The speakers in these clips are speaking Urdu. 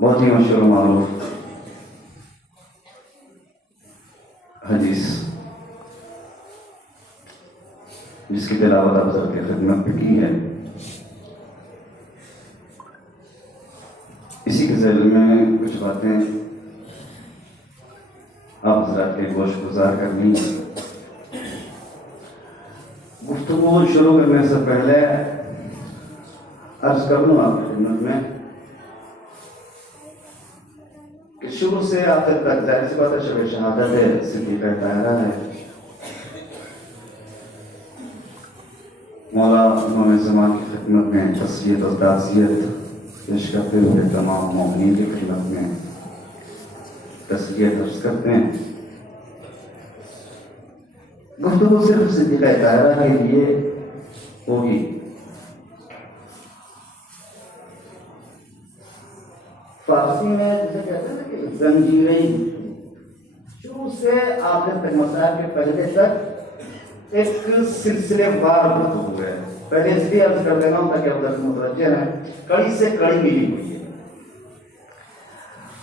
بہت ہی مشہور معروف حدیث جس کی تلاوت آپ سب کی خدمت پہ کی ہے، اسی کے ذیل میں کچھ باتیں آپ حضرات کے گوش گزار کرنی ہے۔ گفتگو شروع کرنے سے پہلے عرض کر لوں آپ کی خدمت میں کہ شروع سے آخر تک ظاہر سی بات ہے شب شہادت ہے، صدیقہ طاہرہ ہے، مولا امام زمان کی خدمت میں تصفیت اور تعزیت پیش کرتے ہوئے تمام مومنین کی خدمت میں تصفیت عرض کرتے ہیں۔ گفتگو صرف صدیقہ طاہرہ کے لیے ہوگی۔ فارسی میں جسے کہتے ہیں کہ زنجیریں شروع سے آخر تک مسائل کے پہلے تک ایک سلسلے وار گفتگو ہے۔ پہلے اس لیے عرض کر دینا ہوں تاکہ آپ درس متوجہ ہیں، کڑی سے کڑی ملی ہوئی ہے۔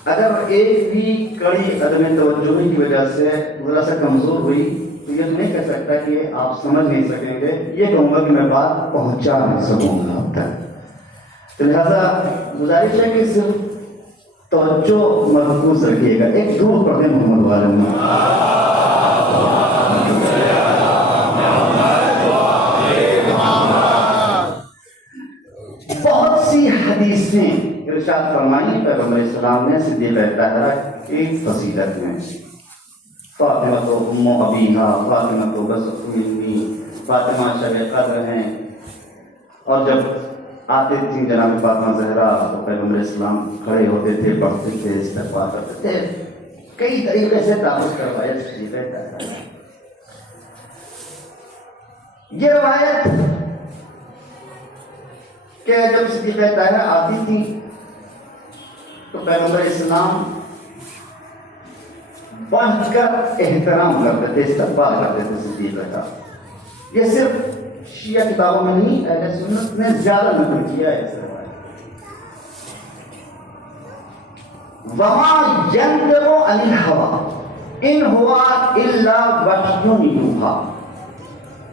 اگر ایک بھی کڑی عدم توجہی کی وجہ سے ذرا سا کمزور ہوئی تو یہ نہیں کہہ سکتا کہ آپ سمجھ نہیں سکیں گے، یہ کہوں گا کہ میں بات پہنچا نہیں سکوں گا آپ تک۔ تو لہٰذا گزارش ہے کہ صرف توجہ مرکوز رکھیے گا۔ ایک دور پڑھیں محمد والے میں۔ بہت سی حدیثیں ارشاد فرمائی پیغمبر اسلام نے صدیقہ طاہرہ کی فضیلت میں۔ فاطمہ تو ام ابیہا، فاطمہ تو بسط منی، فاطمہ شب قدر ہیں۔ اور جب آتے تھیں جناب فاطمہ زہرا تو پیغمبر اسلام کھڑے ہوتے تھے، پڑھتے تھے، استغفار کرتے تھے، کئی طریقے سے تعارف کروایا صدیقہ طاہرہ۔ یہ روایت کہ جب صدیقہ طاہرہ آتی تھی تو پیغمبر اسلام بڑھ کر احترام کرتے تھے، استقبال کرتے تھے صدیقہ کا۔ یہ صرف شیعہ کتابوں میں نہیں، اہل سنت نے زیادہ نقل کیا ہے اس روایت۔ وَمَا يَنطِقُ عَنِ الْهَوَىٰ إِنْ هُوَ إِلَّا وَحْيٌ يُوحَىٰ۔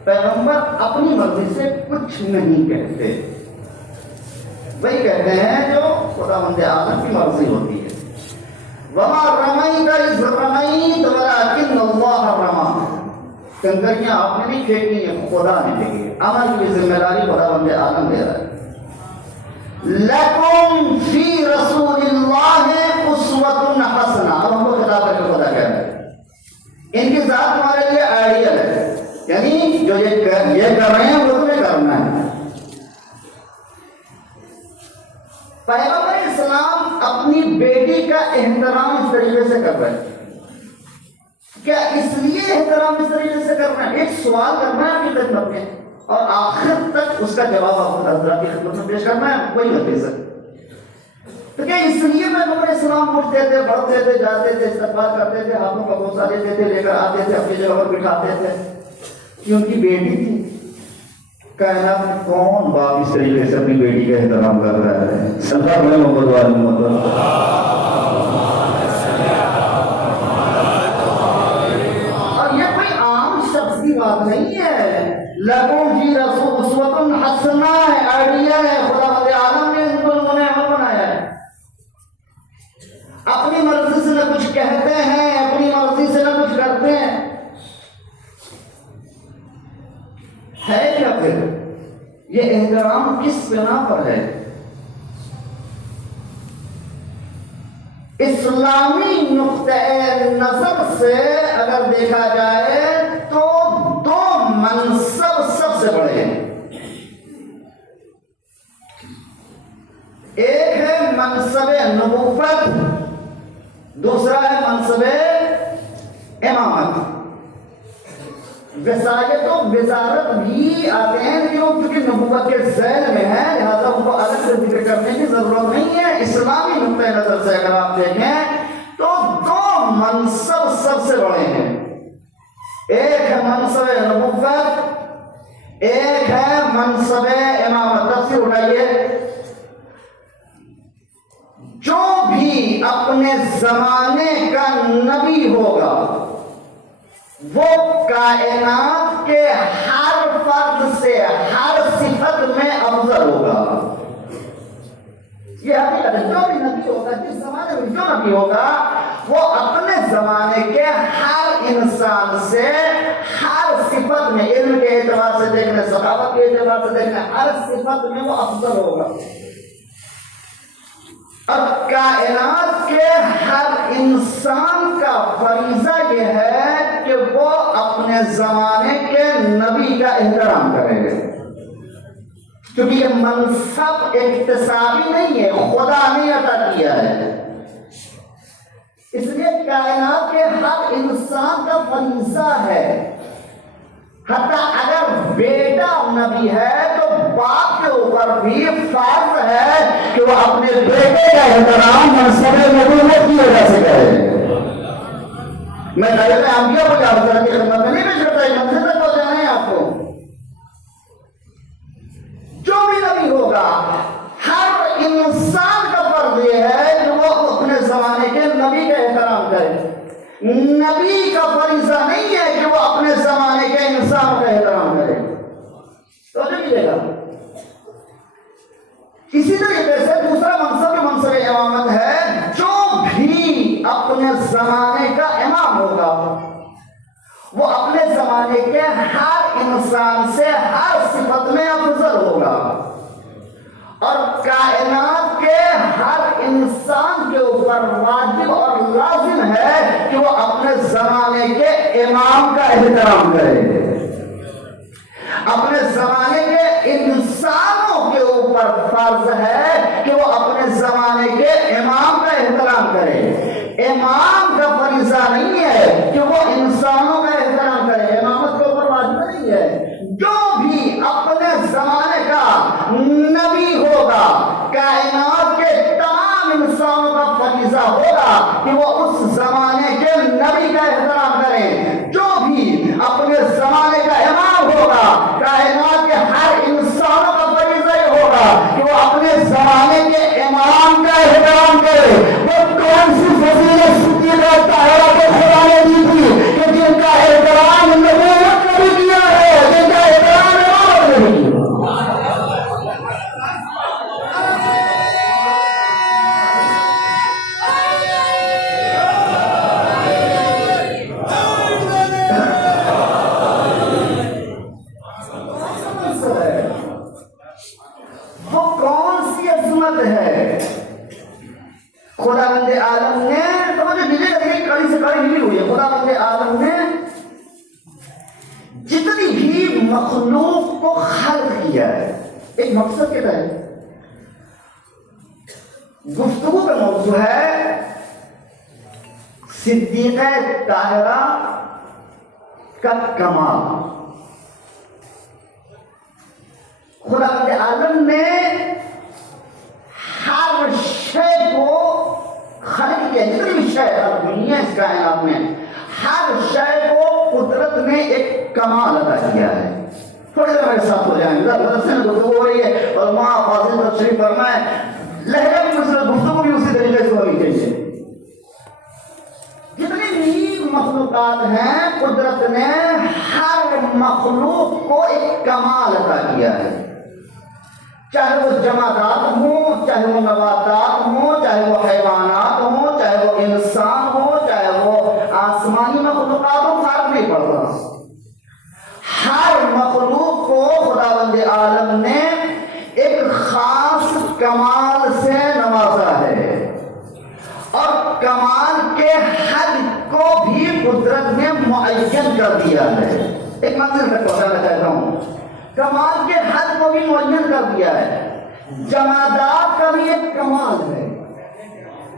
پیغمبر اپنی مرضی سے کچھ نہیں کہتے، وہی کہتے ہیں جو خداوند عالم کی مرضی ہوتی ہے۔ وَمَا رَمَيْتَ إِذْ رَمَيْتَ وَلَٰكِنَّ اللَّهَ رَمَىٰ۔ کنکریاں آپ نے نہیں پھینکی ہیں، خدا نے پھینکی ہے۔ عمل کی ذمہ داری خدا بند عالم دے رہا ہے۔ لَكُمْ فِي رَسُولِ اللَّهِ أُسْوَةٌ حَسَنَةٌ، اب ہم کو خطاب کر کے خدا کہہ رہا ہے ان کی ذات تمہارے لیے آئیڈیل ہے، یعنی جو یہ کر رہے ہیں وہ تمہیں کرنا ہے۔ پیغمبر اسلام اپنی بیٹی کا احترام اس طریقے سے کر رہے ہیں۔ کیا اس لیے احترام اس طریقے سے کرنا ہے؟ ایک سوال کرنا ہے آپ کی خدمت میں اور آخر تک اس کا جواب آپ کو حضرات کی خدمت میں پیش کرنا ہے، کوئی نہ دے سکے۔ تو کیا اس لیے پیغمبر اسلام اٹھتے تھے، بڑھتے تھے، جاتے تھے، استقبال کرتے تھے، ہاتھوں کا بوسہ دیتے تھے، لے کر آتے تھے، اپنی جگہ پر بٹھاتے تھے کہ ان کی بیٹی تھی؟ کائنات میں کون باپ اس طریقے سے اپنی بیٹی کا احترام کر رہا ہے؟ سلام علیکم محمد والی محمد۔ اور یہ کوئی عام شخص کی بات نہیں ہے، لَكُمْ فِي رَسُولِ أُسْوَةٌ حَسَنَةٌ ہے، آئیڈیا ہے، خدا بند عالم نے ان کو انہوں نے عمل بنایا ہے۔ اپنی مرضی سے نہ کچھ کہتے ہیں، اپنی مرضی سے نہ کچھ کرتے ہیں، ہے کیا پھر؟ یہ احترام کس بنا پر ہے؟ اسلامی نقطۂ نظر سے اگر دیکھا جائے تو دو منصب سب سے بڑے ہیں۔ ایک ہے منصب نبوت، دوسرا ہے منصب امامت۔ وصایت و وزارت بھی آتے ہیں لیکن وہ کیونکہ نبوت کے ذیل میں ہے لہذا ان کو الگ سے ذکر کرنے کی ضرورت نہیں ہے۔ اسلامی نقطۂ نظر سے اگر آپ دیکھیں تو دو منصب سب سے بڑے ہیں، ایک ہے منصب نبوت، ایک ہے منصب امامت۔ تفسیر اٹھائیے، جو بھی اپنے زمانے کا نبی ہوگا وہ کائنات کے ہر فرد سے ہر صفت میں افضل ہوگا۔ یہ حقیقت ہے، جو بھی نبی ہوگا، جس زمانے میں جو نبی ہوگا وہ اپنے زمانے کے ہر انسان سے ہر صفت میں، علم کے اعتبار سے دیکھنے، ثقافت کے اعتبار سے دیکھنے، ہر صفت میں وہ افضل ہوگا۔ اور کائنات کے ہر انسان کا فریضہ یہ ہے کہ وہ اپنے زمانے کے نبی کا احترام کرے گا، کیونکہ یہ منصب اکتسابی نہیں ہے، خدا نے عطا کیا ہے۔ اس لیے کائنات کے ہر انسان کا فریضہ ہے، حتیٰ اگر بیٹا نبی ہے تو باپ کے اوپر بھی فرض ہے کہ وہ اپنے بیٹے کا احترام منصب نبوت کی وجہ سے کرے۔ میں غیرت انبیاء کو جاوزہ کی خدمت میں نہیں پیش کرتا، ایک منصب تک ہو جانا ہے آپ کو۔ جو بھی نبی ہوگا ہر انسان کا فرض یہ ہے کہ وہ اپنے زمانے کے نبی کا احترام کرے۔ نبی کا فریضہ نہیں ہے کہ وہ اپنے زمانے کے انسان کا احترام کرے۔ تو دیکھیے گا اسی طریقے سے دوسرا منصب منصب امامت ہے، جو بھی اپنے زمانے کا امام ہوگا وہ اپنے زمانے کے ہر انسان سے ہر صفت میں افضل ہوگا، اور کائنات کے ہر انسان کے اوپر واجب اور لازم ہے کہ وہ اپنے زمانے کے امام کا احترام کرے۔ اپنے زمانے کے انسانوں کے اوپر فرض ہے کہ وہ اپنے زمانے کے امام کا احترام کرے۔ امام کا فریضہ نہیں ہے کہ وہ انسانوں کا احترام کرے، امامت کے اوپر واجب نہیں ہے۔ جو بھی اپنے زمانے کا نبی ہوگا کائنات کے تمام انسانوں کا فریضہ ہوگا کہ وہ اس زمانے کے نبی کا احترام کریں۔ جو بھی اپنے زمانے کا امام ہوگا کائنات کے ہر انسانوں کا فریضہ یہ ہوگا کہ وہ اپنے زمانے کے امام کا احترام کرے۔ وہ کون سی فضیلت صدیقہ طاہرہ کو خدا نے دی تھی کہ جن کا عظمت ہے. خداوند عالم نے توجہ دیجیے گا کہ کڑی سے کڑی ملی ہوئی ہے. خداوند عالم نے جتنی بھی مخلوق کو خلق کیا ہے ایک مقصد کے تحت. گفتگو کا موضوع ہے صدیقہ طاہرہ کا کمال. خداوند عالم نے ہر شے کو خلق کیا. جتنی بھی شے دنیا اس کائنات میں ہر شے کو قدرت نے ایک کمال عطا کیا ہے. تھوڑی دیر میرے ساتھ ہو جائیں. مدرسے میں گفتگو ہو رہی ہے اور ماں فاضل تشریف فرمائے. لہجہ بھی گفتگو بھی اسی طریقے سے ہونی چاہیے. جتنی بھی مخلوقات ہیں قدرت نے ہر مخلوق کو ایک کمال عطا کیا ہے. چاہے وہ جمادات ہوں, چاہے وہ نباتات ہوں, چاہے وہ حیوانات ہوں, چاہے وہ انسان ہو, چاہے وہ آسمانی مخلوقات ہوں, فرق نہیں پڑتا. ہر مخلوق کو خداوند عالم نے ایک خاص کمال سے نوازا ہے اور کمال کے حد کو بھی قدرت نے معین کر دیا ہے. ایک منزل تک پہنچانا چاہتا ہوں. کمال کے حد کو بھی معین کر دیا ہے. جمادات کا بھی ایک کمال ہے.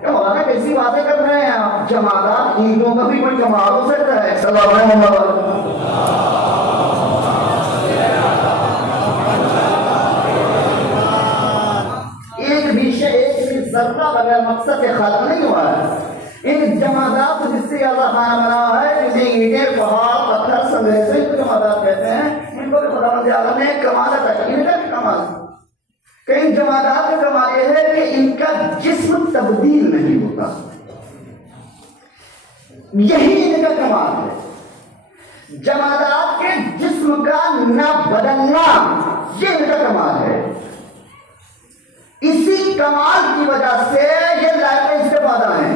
مولانا کیسی باتیں کر رہے ہیں آپ؟ جمادات اینٹوں کا بھی کوئی کمال ہو سکتا ہے؟ سلام علیکم. ایک بھی ذرہ بغیر مقصد کے خلق نہیں ہوا ہے. ان جمادات جس سے اللہ خانہ بنا ہوا ہے, جسے اینٹیں, پہاڑ, پتھر, سنگریزے کو جمادات کہتے ہیں, ان کو بھی خداوند عالم نے کمال عطا کیا. ان کا بھی کمال ہے کہ ان جمادات کا کمال یہ ہے کہ ان کا جسم تبدیل نہیں ہوتا. یہی ان کا کمال ہے. جمادات کے جسم کا نہ بدلنا یہ ان کا کمال ہے. اسی کمال کی وجہ سے یہ لائقِ استفادہ ہیں.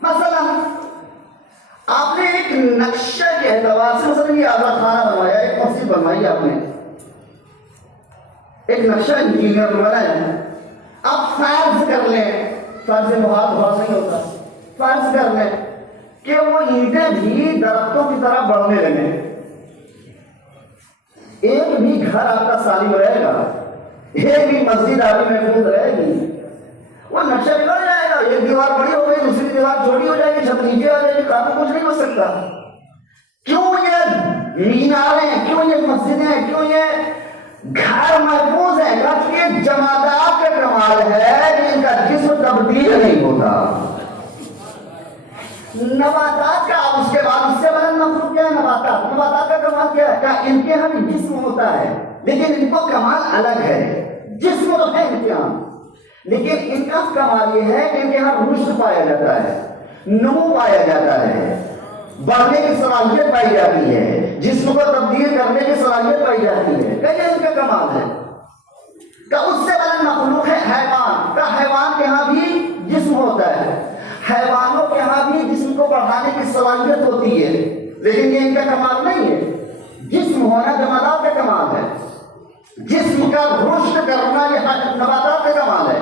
مثلا آپ نے ایک نقشہ کے اعتبار سے مثلا یہ آزاد خانہ بنوایا, ایک مسجد بنوائی آپ نے, ایک نقشہ انجینئر بنایا. آپ فرض کر لیں, فرض محال بہت نہیں ہوتا, فرض کر لیں کہ وہ اینٹیں بھی درختوں کی طرح بڑھنے لگے. ایک بھی گھر آپ کا سالم رہے گا, ایک بھی مسجد آپ کی محفوظ رہے گی. وہ نقشہ بگڑ جائے گا. ایک دیوار بڑی ہو گئی, دوسری دیوار چھوٹی ہو جائے گی, چھت نیچے آ جائے گی, کافی کچھ نہیں ہو سکتا. کیوں یہ میناریں, کیوں یہ مسجدیں, کیوں یہ گھر محفوظ ہیں؟ کیونکہ جمادات کا کمال ہے کہ ان کا جسم تبدیل نہیں ہوتا. نباتات کا اس کے بعد اس سے بلند مخلوق کیا ہے؟ نباتات. نباتات کا کمال کیا ہے؟ کہ ان کے ہاں بھی جسم ہوتا ہے لیکن ان کو کمال الگ ہے. جسم تو ہے ان کے ہاں, لیکن ان کا کمال یہ ہے کہ ان کے ہاں رشد پایا جاتا ہے, نمو پایا جاتا ہے, بڑھنے کی صلاحیت پائی جاتی ہے, جسم کو تبدیل کرنے کی صلاحیت پائی جاتی ہے. کہ ان کا کمال ہے. کہ اس سے بلند مخلوق ہے حیوان. کا حیوان کے ہاں بھی جسم ہوتا ہے, حیوانوں کے ہاں بھی جسم کو بڑھانے کی صلاحیت ہوتی ہے, لیکن یہ ان کا کمال نہیں ہے. جسم ہونا جمادات کا کمال ہے. جسم کا رشد کرنا یہ نباتات کا کمال ہے.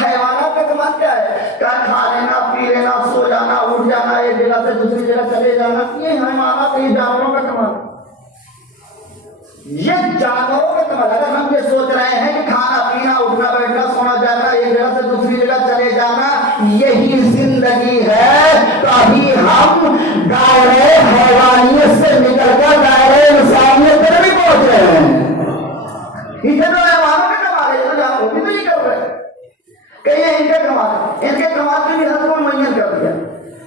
حیوانات کا کمال کیا ہے؟ کہ کھا لینا, پی لینا, سو جانا, اٹھ جانا, ایک جگہ سے دوسری جگہ چلے جانا, یہ حیوانات, یہ جانوروں کا کمال ہے. یہ جانوروں کا کمال. اگر ہم یہ سوچ رہے ہیں کہ کھانا پینا, اٹھنا بیٹھنا, سونا جانا, ایک جگہ سے دوسری جگہ چلے جانا یہی زندگی ہے, تو ابھی ہم دائرے حیوانیت سے نکل کر دائرے انسانیت پر بھی پہنچ رہے ہیں. یہ تو حیوانوں کا کمال ہے, جو آپ بھی نہیں کر رہے کہ یہ ان کا کمال ہے. ان کے کمال کی بھی حد کو معین کر دیا.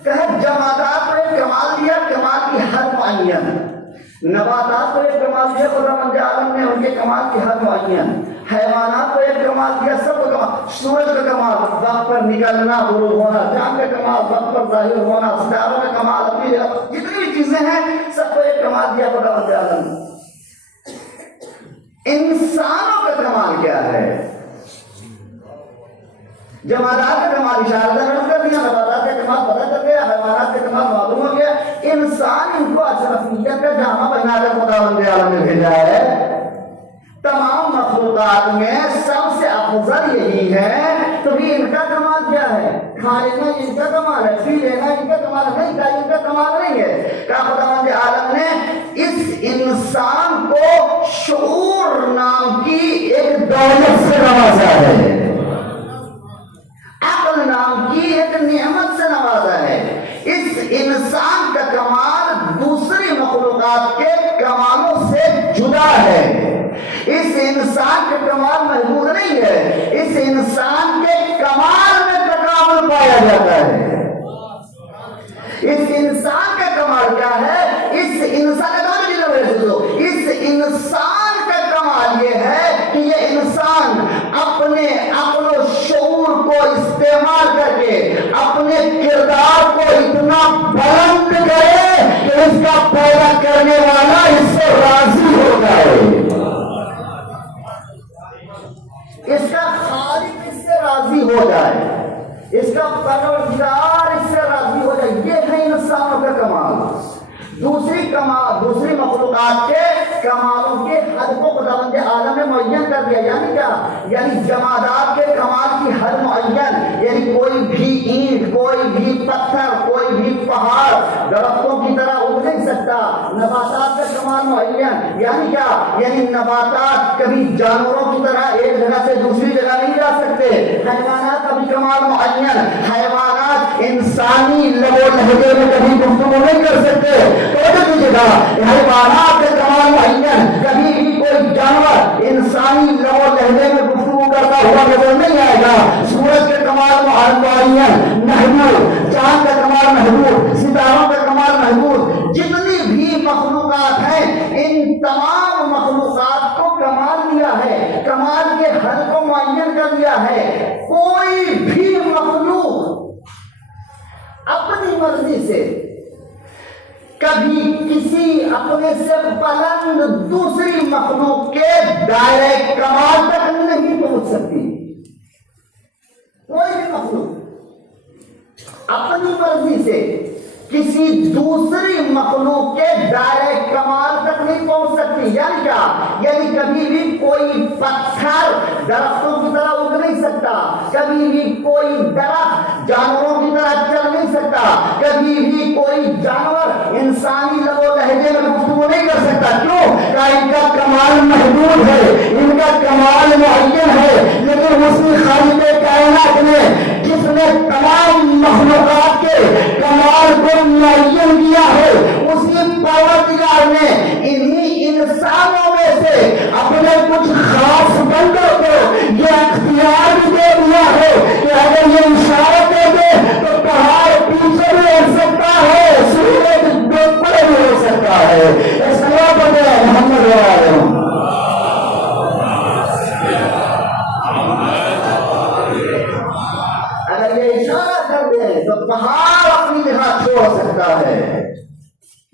کہ جمادات کو ایک کمال دیا, کمال کی حد معین. نباتات کو ایک کمال دیا خداوند عالم نے, ان کے کمال کی حد معین. حیوانات کو ایک کمال دیا, سب کو کمال. سورج کا کمال وقت پر نکلنا, غروب ہونا. چاند کا کمال وقت پر ظاہر ہونا. ستاروں کا کمال اپنی جگہ. جتنی بھی چیزیں ہیں سب کو ایک کمال دیا خداوند عالم نے. انسانوں کا کمال کیا ہے؟ جمادات کا کمال اشارہ کر دیا, نباتات کا کمال پتہ چل گیا, حیوانات کا کمال معلوم ہو گیا. انسان ان کو اشرفیت کا جامہ پہنا کر خداوند عالم نے بھیجا ہے. تمام مخلوقات میں سب سے افضل یہی ہے تو بھی ان کا کمال کیا ہے؟ کھا لینا ان کا کمال ہے، پی لینا ان کا کمال ہے، نہیں کھا ان کا کمال نہیں ہے۔ کہ خداوند عالم نے اس انسان کو شعور نام کی ایک دولت سے نوازا ہے، عقل نام کی ایک نعمت سے نوازا ہے۔ اس انسان کا کمال دوسری مخلوقات کے کمالوں سے جدا ہے۔ اس انسان کا کمال محدود نہیں ہے، اس انسان کے کمال میں تکامل پایا جاتا ہے۔ اس انسان کا کمال کیا ہے؟ اس انسان کا کمال یہ ہے کہ یہ انسان اپنے عقل و شعور کو استعمال کر کے اپنے کردار کو اتنا بلند کرے کہ اس کا پیدا کرنے والا اس سے راضی ہو جائے، اس کا خالق اس سے راضی ہو جائے، اس کا پروردگار اس سے راضی ہو جائے۔ یہ ہے انسانوں کا کمال۔ دوسری مخلوقات کے کمالوں کے حد کو خداوند عالم نے معین کر دیا، یعنی کیا؟ یعنی جمادات کے کمال کی حد معین، یعنی کوئی بھی اینٹ، کوئی بھی پتھر، کوئی بھی پہاڑ درختوں کی طرح اگ نہیں سکتا۔ نباتات کا کمال معین، یعنی کیا؟ یعنی نباتات کبھی جانوروں کی طرح ایک جگہ سے دوسری جگہ نہیں جا سکتے۔ حیوانات کا بھی کمال معین، حیوانات انسانی لب و لہجے میں کبھی گفتگو نہیں کر سکتے۔ حیوانات کے کمال معین، کبھی بھی کوئی جانور انسانی لب و لہجے میں گفتگو کرتا ہوا نظر نہیں آئے گا۔ سورج کے کمال معین محدود، چاند کا کمال محدود، ستاروں کا کمال محدود۔ جتنی بھی مخلوقات ہیں ان تمام مخلوقات کو کمال دیا ہے، کمال کے حد کو معین کر دیا ہے۔ کوئی بھی مخلوق اپنی مرضی سے کبھی کسی اپنے سے بلند دوسری مخلوق کے دائرے کمال تک نہیں پہنچ سکتی۔ کوئی بھی مخلوق اپنی مرضی سے کسی دوسری مخلوق کے دائرے کمال تک نہیں پہنچ سکتی۔ یعنی کیا؟ یعنی کبھی بھی کوئی پتھر درختوں کی طرح اگ نہیں سکتا، کبھی بھی کوئی درخت جانوروں کی طرح چل نہیں سکتا، کبھی بھی کوئی جانور انسانی لب و لہجے میں گفتگو نہیں کر سکتا۔ کیوں؟ کہ ان کا کمال محدود ہے، ان کا کمال معین ہے۔ لیکن اسی خالق کائنات نے جس نے تمام مخلوقات کے کمال کو معین کیا ہے، اسی پروردگار نے انہی انسانوں میں سے اپنے کچھ خاص بندوں کو یہ اختیار بھی دے دیا ہے کہ اگر یہ اشارہ دے دے تو پہاڑ پیچھے بھی ہو سکتا ہے، سورج دوپہر بھی ہو سکتا ہے۔ اس محمد اگر یہ اشارہ کر دے تو پہاڑ اپنی جگہ چھوڑ سکتا ہے،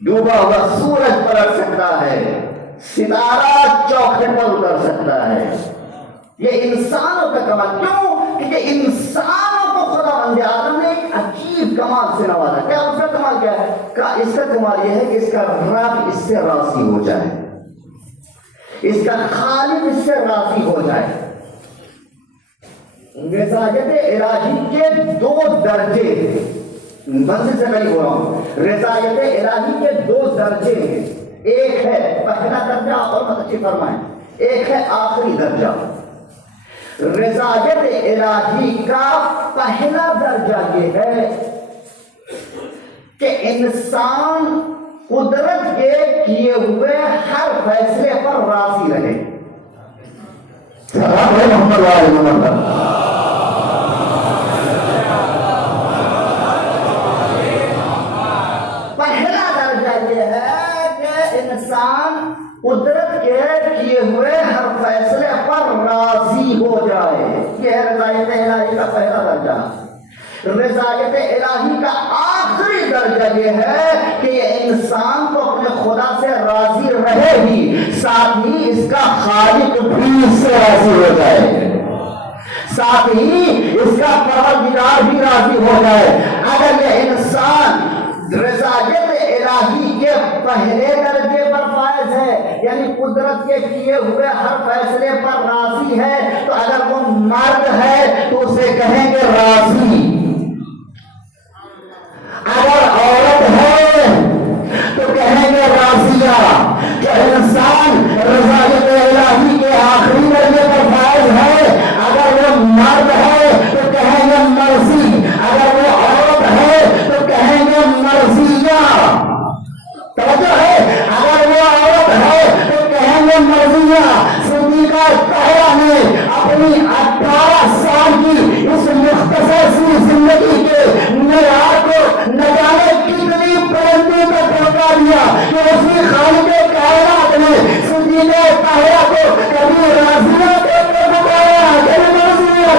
ڈوبا ہوا سورج پلٹ سکتا ہے، ستارہ چوکھٹ پر اتر سکتا ہے۔ یہ انسانوں کا کمال۔ کیوں؟ کہ انسانوں کو خداوند عالم نے ایک عجیب کمال سے نوازا۔ کیا اس کا کمال کیا ہے؟ اس کا کمال یہ ہے کہ اس کا رب اس سے راضی ہو جائے، اس کا خالق اس سے راضی ہو جائے۔ رضایت الہی کے دو درجے، منزل سے نہیں ہو رہا ہوں، رضایت الہی کے دو درجے ہیں۔ ایک ہے پہلا درجہ اور اچھی فرمائیں، ایک ہے آخری درجہ۔ رضایت الہی کا پہلا درجہ یہ ہے کہ انسان قدرت کے کیے ہوئے ہر فیصلے پر راضی رہے۔ محمد پہلا درجہ یہ ہے کہ انسان قدرت کے کیے ہوئے ہر فیصلے پر راضی ہو جائے۔ یہ ہے رضایت الہی کا پہلا درجہ۔ رضایت الہی کا آخری درجہ یہ ہے کہ یہ انسان کو اپنے خدا سے راضی رہے ہی، ساتھ ہی اس کا خالق بھی اس سے راضی ہو جائے، ساتھ ہی اس کا پروردگار بھی راضی ہو جائے۔ اگر یہ انسان رضایت الہی کے پہلے درجے پر فائز ہے، یعنی قدرت کے کیے ہوئے ہر فیصلے پر راضی ہے، تو اگر وہ مرد ہے تو اسے کہیں گے راضی، اگر عورت ہے تو کہیں گے راضیہ۔ جو انسان رضایت الہی کے آخری درجے پر فائز ہے، اگر وہ مرد ہے تو کہیں گے مرضی، اگر وہ عورت ہے تو کہیں گے مرضیہ۔ توجہ ہے، اگر وہ عورت ہے تو کہیں گے مرضیہ۔ صدیقہ طاہرہ نے اپنی 18 سال کی اس مختصر سی زندگی کے معیار کو نہ جانے کتنی بلندی تک پہنچا دیا کہ اسی خالق کائنات نے صدیقہ طاہرہ کو کبھی راضیہ کے پر بتایا، کبھی مرضیہ۔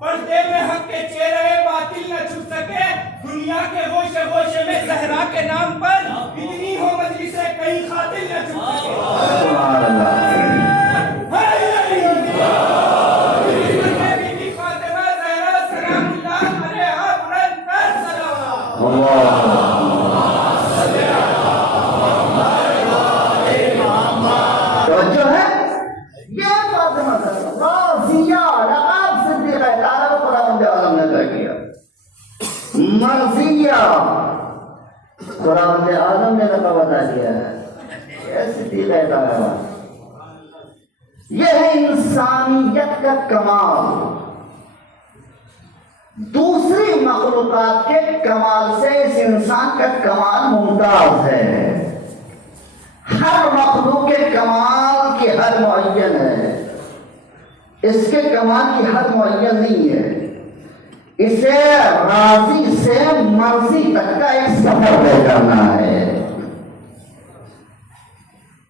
پردے میں حق کے چہرے باطل نہ چھپ سکے، دنیا کے گوشے گوشے میں زہرا کے نام پر اتنی ہو مجلس سے کہیں خاطر نہ چھپ سکے۔ سبحان اللہ۔ فاطمہ زہرا سلام اللہ علیہا بلند تر صلوات۔ توجہ ہے، یہ فاطمہ زہرا راضیہ لقب صدیقہ طاہرہ کو قرآن عالم نے طے کیا، مرضیہ قرآن عالم نے لقب عطا کیا ہے، یہ صدیقہ طاہرہ۔ یہ ہے انسانیت کا کمال، دوسری مخلوقات کے کمال سے اس انسان کا کمال ممتاز ہے۔ ہر مخلوق کے کمال کی حد معین ہے، اس کے کمال کی حد معین نہیں ہے۔ اسے راضی سے مرضی تک کا ایک سفر طے کرنا ہے،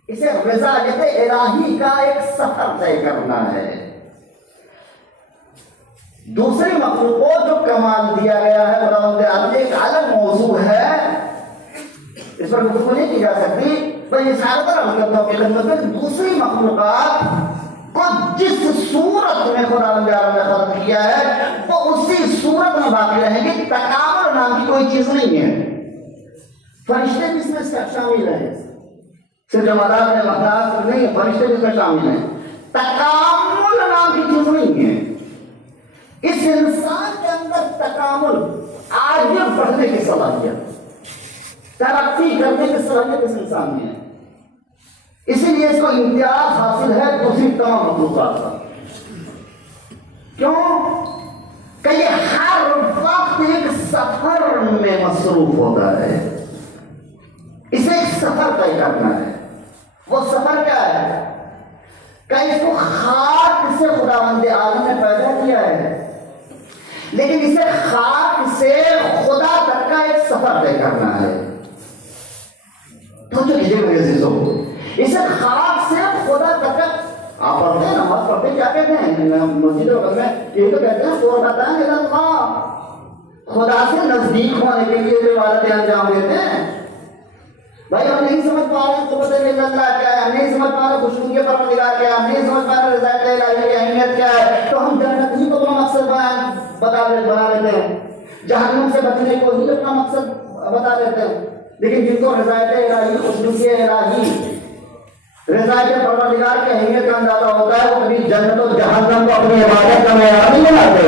اسے رضایت الہی کا ایک سفر طے کرنا ہے۔ دوسری مخلوق کو جو کمال دیا گیا ہے خداوند ایک الگ موضوع ہے، اس پر گفتگو نہیں کی جا سکتی۔ میں اس حالت پر عرض کرتا ہوں کہ خدمت میں دوسری مخلوقات کو جس صورت میں خداوند نے خلق کیا ہے وہ اسی صورت میں باقی رہیں گے۔ تکامل نام کی کوئی چیز نہیں ہے، فرشتے بھی اس میں شامل ہیں، صرف جماعت میں مخلوقات نہیں، فرشتے بھی اس میں شامل ہیں۔ تکامل نام کی چیز نہیں ہے، اس انسان کے اندر تکامل، آگے بڑھنے کی صلاحیت، ترقی کرنے کی صلاحیت اس انسان میں ہے، اسی لیے اس کو امتیاز حاصل ہے دوسری تمام مخلوقات کا۔ کیوں کہ یہ ہر وقت ایک سفر میں مصروف ہوتا ہے، اسے ایک سفر طے کرنا ہے۔ وہ سفر کیا ہے کہ اس کو خاک سے خداوند عالم نے پیدا کیا ہے، لیکن اسے خاک سے خدا تک کا ایک سفر طے کرنا ہے۔ تو جو کسی میرے عزیزوں، اسے خاک سے خدا تک، آپ پڑھتے ہیں نماز پڑھتے کیا کہتے ہیں مسجد میں؟ یہ تو کہتے ہیں قربتاً الی اللہ، خدا سے نزدیک ہونے کے لیے جو عبادتیں انجام دیتے ہیں۔ بھائی ہم نہیں سمجھ پا رہے قربتاً الی اللہ کیا ہے، ہم نہیں سمجھ پا رہے خوشبو کے پروردگار کیا ہے، ہم نہیں سمجھ پا رہے رضایت الہی کی اہمیت کیا ہے، تو ہم جنت ہی کو اپنا مقصد بنا لیتے ہیں، جہنم سے بچنے کو ہی اپنا مقصد بتا دیتے ہیں۔ لیکن جن کو رضایت الہی، خوشبو الہی، رضایت پروردگار کی اہمیت کا اندازہ ہوتا ہے، وہ کبھی جنت و جہنم کو اپنی عبادت کا معیار نہیں بناتے،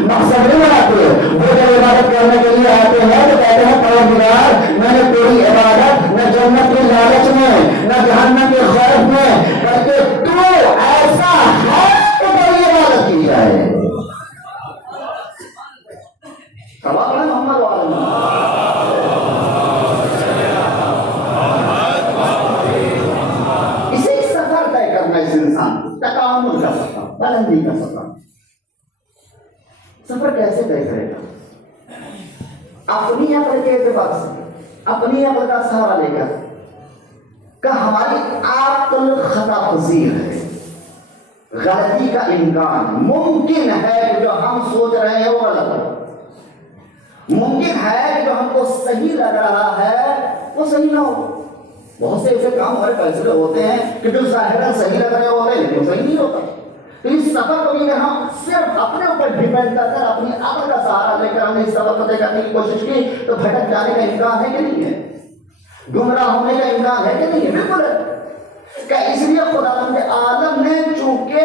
مقصد نہیں بناتے۔ وہ جب عبادت کرنے کے لیے آتے ہیں تو کہتے ہیں پروردگار میں نے تیری عبادت نہ جنت کے لالچ میں نہ جہنم کے خوف میں، بلکہ تو ایسا ہے تو تیری عبادت کی جائے۔ سوال ہے محمد وعلیہ انسان تکامل کا سفر، بلندی کا سفر۔ سفر کیسے طے کرے گا؟ اپنی عقل کے اعتبار سے، اپنی عقل کا سہارا لے کر کہ ہماری عقل خطا پذیر ہے، غلطی کا امکان ممکن ہے کہ جو ہم سوچ رہے ہیں وہ غلط ہو، ممکن ہے کہ جو ہم کو صحیح لگ رہا ہے وہ صحیح نہ ہو، بہت سے ایسے کام ہمارے فیصلے ہوتے ہیں کہ جو ظاہراً صحیح لگ رہے ہوتے ہیں لیکن صحیح نہیں ہوتا. تو اس سفر کو بھی اگر ہم صرف اپنے اوپر ڈیپینڈ کر کر اپنی عقل کا سہارا لے کر ہم نے اس سفر کو طے کرنے کی کوشش کی تو بھٹک جانے کا امکان ہے کہ نہیں ہے؟ گمراہ ہونے کا امکان ہے کہ نہیں ہے؟ بالکل ہے. کہ اس لیے خداوند عالم نے چونکہ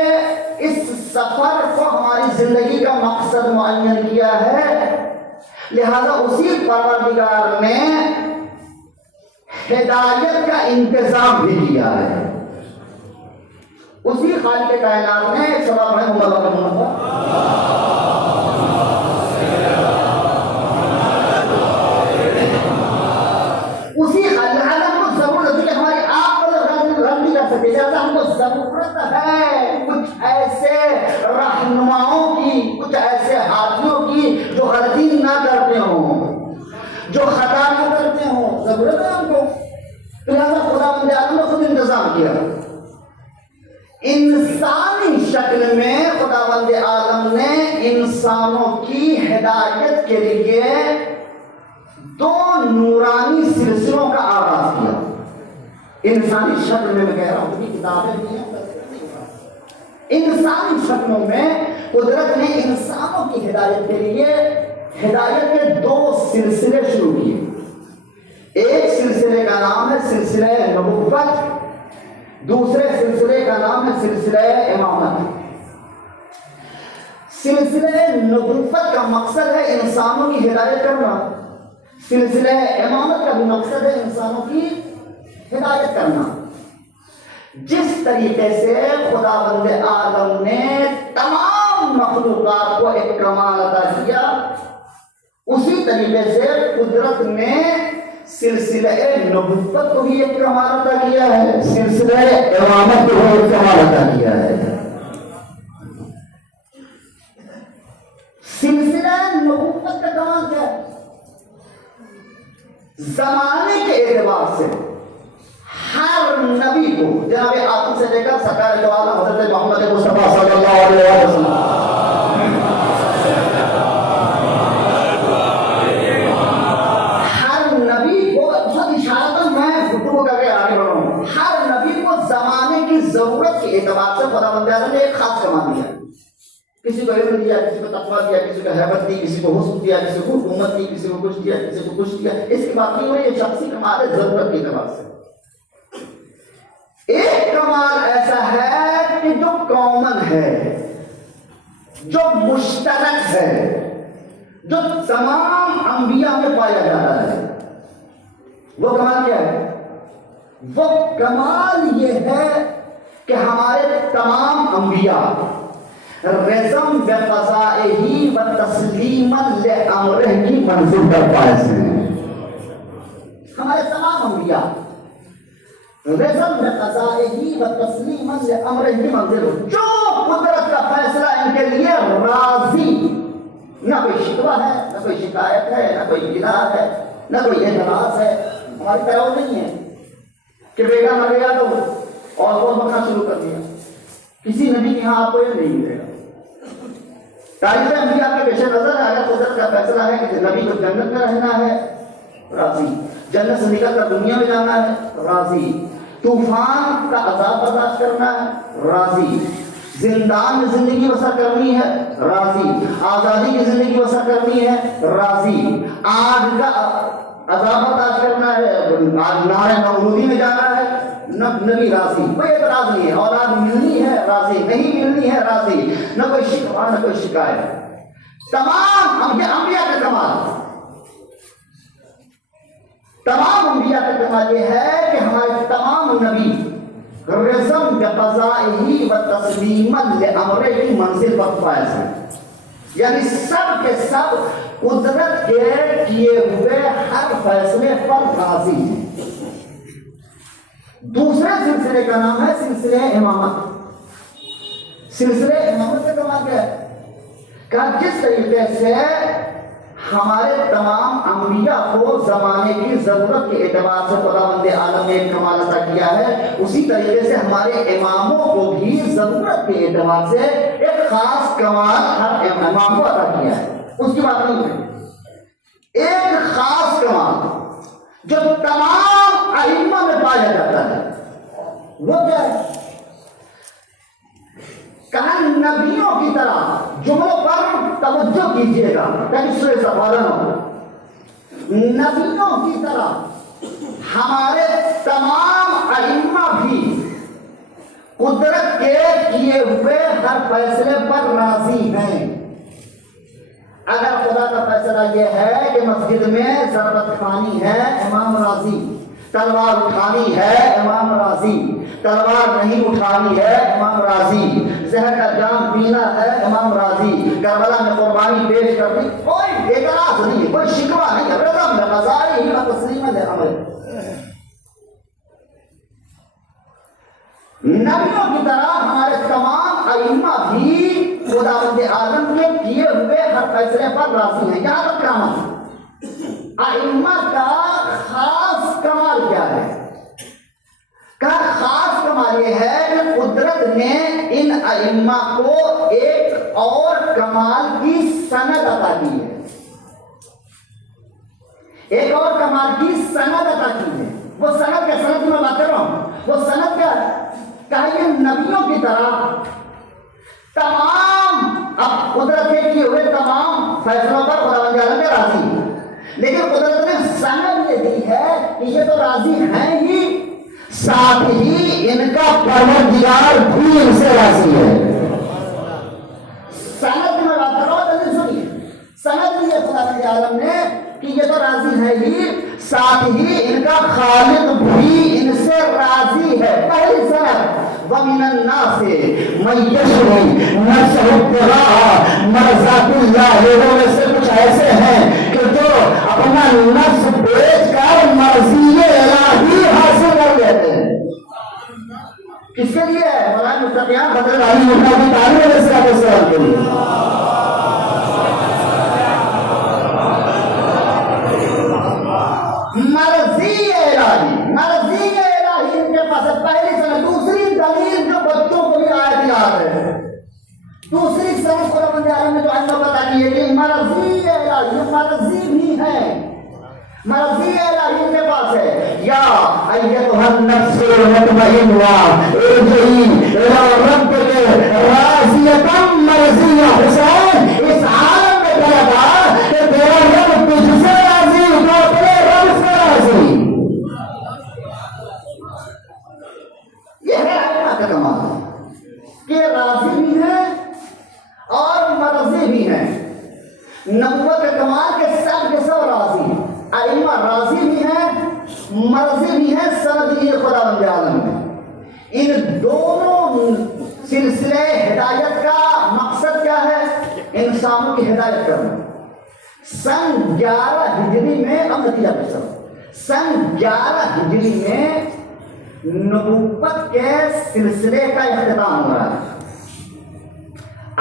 اس سفر کو ہماری زندگی کا مقصد معین کیا ہے لہذا اسی پروردگار نے ہدایت کا انتظام بھی کیا ہے. اسی خالق کائنات نے ایک سبب ہے اسی خالق کو ضرورت ہے کہ ہماری عقل رنگ نہیں کر سکتے لہذا ہم کو ضرورت ہے کچھ ایسے رہنماؤں کی کچھ ایسے ہاتھیوں کی جو غلطی نہ کرتے ہوں جو خطا نہ کرتے ہوں. ضرورت ہے ہم کو لہذا خداوند عالم نے خود انتظام کیا. انسانی شکل میں خداوند عالم نے انسانوں کی ہدایت کے لیے دو نورانی سلسلوں کا آغاز کیا. انسانی شکل میں کہہ رہا ہوں کہ کتابیں بھی ہیں. انسانی شکلوں میں قدرت نے انسانوں کی ہدایت کے لیے ہدایت کے دو سلسلے شروع کیے. ایک سلسلے کا نام ہے سلسلہ نبوت, دوسرے سلسلے کا نام ہے سلسلہ امامت. سلسلہ نبوت کا مقصد ہے انسانوں کی ہدایت کرنا, سلسلہ امامت کا بھی مقصد ہے انسانوں کی ہدایت کرنا. جس طریقے سے خداوند عالم نے تمام مخلوقات کو ایک کمال عطا کیا اسی طریقے سے قدرت نے سلسلہ نبوت کو بھی ایک کمال عطا کیا ہے, سلسلہ امامت کو بھی ایک کمال عطا کیا ہے. سلسلہ نبوت کا کمال کیا ہے؟ زمانے کے اعتبار سے ہر نبی کو جناب آدم سے لے کر سرکار دو عالم حضرت محمد مصطفیٰ صلی اللہ علیہ وسلم ضرورت کے اعتبار سے خداوند عالم نے ایک خاص کمال دیا. کسی کو علم دیا, کسی کو تقویٰ دیا, کسی کو ہیبت دی, کسی کو حسن دیا, کسی کو حکومت دی, کسی کو کچھ دیا, کسی کو کچھ دیا. اس کی بات نہیں ہو یہ شخصی کمال ہے ضرورت کے اعتبار سے. ایک کمال ایسا ہے کہ جو کامن ہے, جو مشترک ہے, جو تمام انبیاء میں پایا جاتا ہے. وہ کمال کیا ہے؟ وہ کمال یہ ہے کہ ہمارے تمام انبیاء رزم بقضائہ و تسلیما لامرہ کی منزل پر فائز ہیں. ہمارے تمام انبیاء رزم بقضائہ و تسلیما لامرہ کی منزل, جو قدرت کا فیصلہ ان کے لیے راضی, نہ کوئی شکوہ ہے, نہ کوئی شکایت ہے, نہ کوئی گناہ ہے, نہ کوئی اعتراض ہے. ہماری طرح نہیں ہے کہ بیٹا مر گیا تو اور وہ بکنا شروع کر دیا. کسی نبی کے یہاں آپ کو یہ نہیں ملے گا. تاریخ انبیاء کے پیش نظر ہے قدرت کا فیصلہ ہے کہ نبی کو جنت میں رہنا ہے, راضی. جنت سے نکل کر دنیا میں جانا ہے, راضی. طوفان کا عذاب برداشت کرنا ہے, راضی. زندان میں زندگی بسر کرنی ہے, راضی. آزادی کی زندگی بسر کرنی ہے, راضی. آگ کا عذاب برداشت کرنا ہے, نار نمرودی میں جانا ہے, نبی راضی. کوئی اعتراض نہیں ہے. اولاد ملنی ہے, راضی. نہیں ملنی ہے, راضی. نہ کوئی شکوہ, نہ کوئی شکایت. تمام انبیاء کا کمال, تمام انبیاء کا کمال یہ ہے کہ ہمارے تمام نبی رزم بقضائہ و تسلیما لامرہ کی منزل پر فائز ہیں. یعنی سب کے سب قدرت کے کیے ہوئے ہر فیصلے پر راضی ہیں. دوسرے سلسلے کا نام ہے سلسلہ امامت. سلسلہ امامت کا کمال کیا ہے؟ کہ جس طریقے سے ہمارے تمام انبیاء کو زمانے کی ضرورت کے اعتبار سے خداوند عالم نے ایک کمال عطا کیا ہے, اسی طریقے سے ہمارے اماموں کو بھی ضرورت کے اعتبار سے ایک خاص کمال ہر امام کو عطا کیا ہے. اس کی بات نہیں ہے. ایک خاص کمال جو تمام ائمہ میں پایا پایا جاتا ہے وہ کیا ہے؟ کہا نبیوں کی طرح جملوں پر توجہ کیجیے گا تاکہ سورہ صفا نہ ہو. نبیوں کی طرح ہمارے تمام ائمہ بھی قدرت کے کیے ہوئے ہر فیصلے پر راضی ہیں. اگر خدا کا فیصلہ یہ ہے کہ مسجد میں ضربت کھانی ہے امام راضی، تلوار اٹھانی ہے امام راضی، تلوار نہیں اٹھانی ہے امام راضی، زہر کا جام پینا ہے امام راضی، کربلا میں قربانی پیش کرنی، کوئی اعتراض نہیں، کوئی شکوہ نہیں ہے. رضا میں قضائی ہی تسلیم ہے عمل. نبیوں کی طرح ہمارے تمام ائمہ بھی خداوند عالم کے کیے ہوئے ہر فیصلے پر راضی ہیں. یہاں تک کامل ائمہ کا خاص کمال کیا ہے؟ کا خاص کمال یہ ہے کہ قدرت نے ان ائمہ کو ایک اور کمال کی سند عطا کی ہے. ایک اور کمال کی سند عطا کی ہے. وہ سند کیا؟ سند کی میں بات کر رہا ہوں. وہ سند کیا ہے؟ کہ یہ نبیوں کی طرح تمام اب قدرت کے کیے ہوئے تمام فیصلوں پر خداوند عالم کے راضی ہیں، لیکن قدرت نے سند یہ دی ہے کہ یہ تو راضی ہیں ہی، ساتھ ہی ان کا پروردگار بھی ان سے راضی ہے. سند میں بات کر رہا ہوں، جلدی سنیے. سند دی ہے خداوند عالم نے کہ یہ تو راضی ہے ہی، ساتھ ہی ان کا خالق بھی ان سے راضی ہے. پہلی سند وَمِنَ النَّاسِ مَن يَشْرِي نَفْسَهُ ابْتِغَاءَ مَرْضَاتِ اللَّهِ. لوگوں میں سے کچھ ایسے ہیں کہ جو اپنا نفس بیچ کر مرضی الہی حاصل کر لیتے ہیں. کس کے لیے ہے؟ مولانا متقیان حضرت علی مقام تعلیم علیہ السلام کے لیے. مرضی الہی، مرضی الہی ان کے پاس ہے. پہلی سند. دوسری دلیل جو بچوں کو بھی آیت یاد ہے، دوسری سند خداوند عالم نے جو آیت بتا دی ہے کہ مرضی الہی، مرضی بھی ہے، مرضی الہی ان کے پاس ہے. یا ایتھا النفس المطمئنہ ارجعی الی ربک راضیۃ مرضیہ. حسین اس عالم میں کہا تھا کہ تیرا رب تجھ سے راضی، تو اپنے رب سے راضی. یہ ہے ائمہ کا کمال کہ راضی بھی ہیں اور مرضی بھی ہیں. نبوت کا کمال کے سب راضی ہیں. ائمہ راضی بھی ہیں، مرضی بھی ہیں. سند یہ خداوند عالم نے. ان دونوں سلسلے ہدایت کا مقصد کیا ہے؟ انسانوں کی ہدایت کرنا. سن 11 ہجری میں اب نتیجہ پیش. سن 11 ہجری میں نبوت کے سلسلے کا اختتام ہو رہا ہے.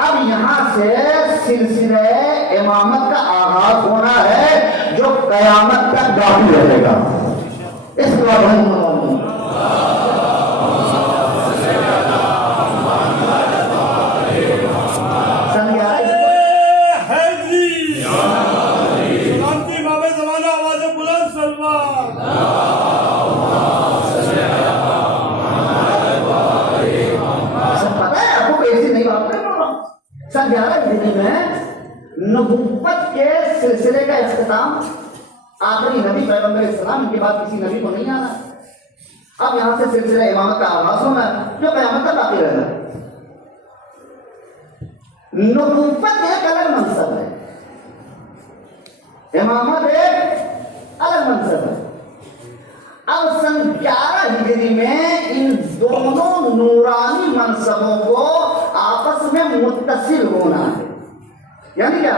اب یہاں سے سلسلہ امامت کا آغاز ہونا ہے جو قیامت تک باقی رہے گا. اس کے بعد سن 11 ہجری میں نبوت کے سلسلے کا اختتام. آخری نبی پیغمبر اسلام، ان کے بعد کسی نبی کو نہیں آنا. اب یہاں سے سلسلہ امامت کا آغاز ہونا ہے جو قیامت تک باقی رہنا. نبوت ایک الگ منصب ہے، امامت ایک الگ منصب ہے. اب سن 11 ہجری میں ان دونوں نورانی منصبوں کو آپس میں متصل ہونا ہے. یعنی کیا؟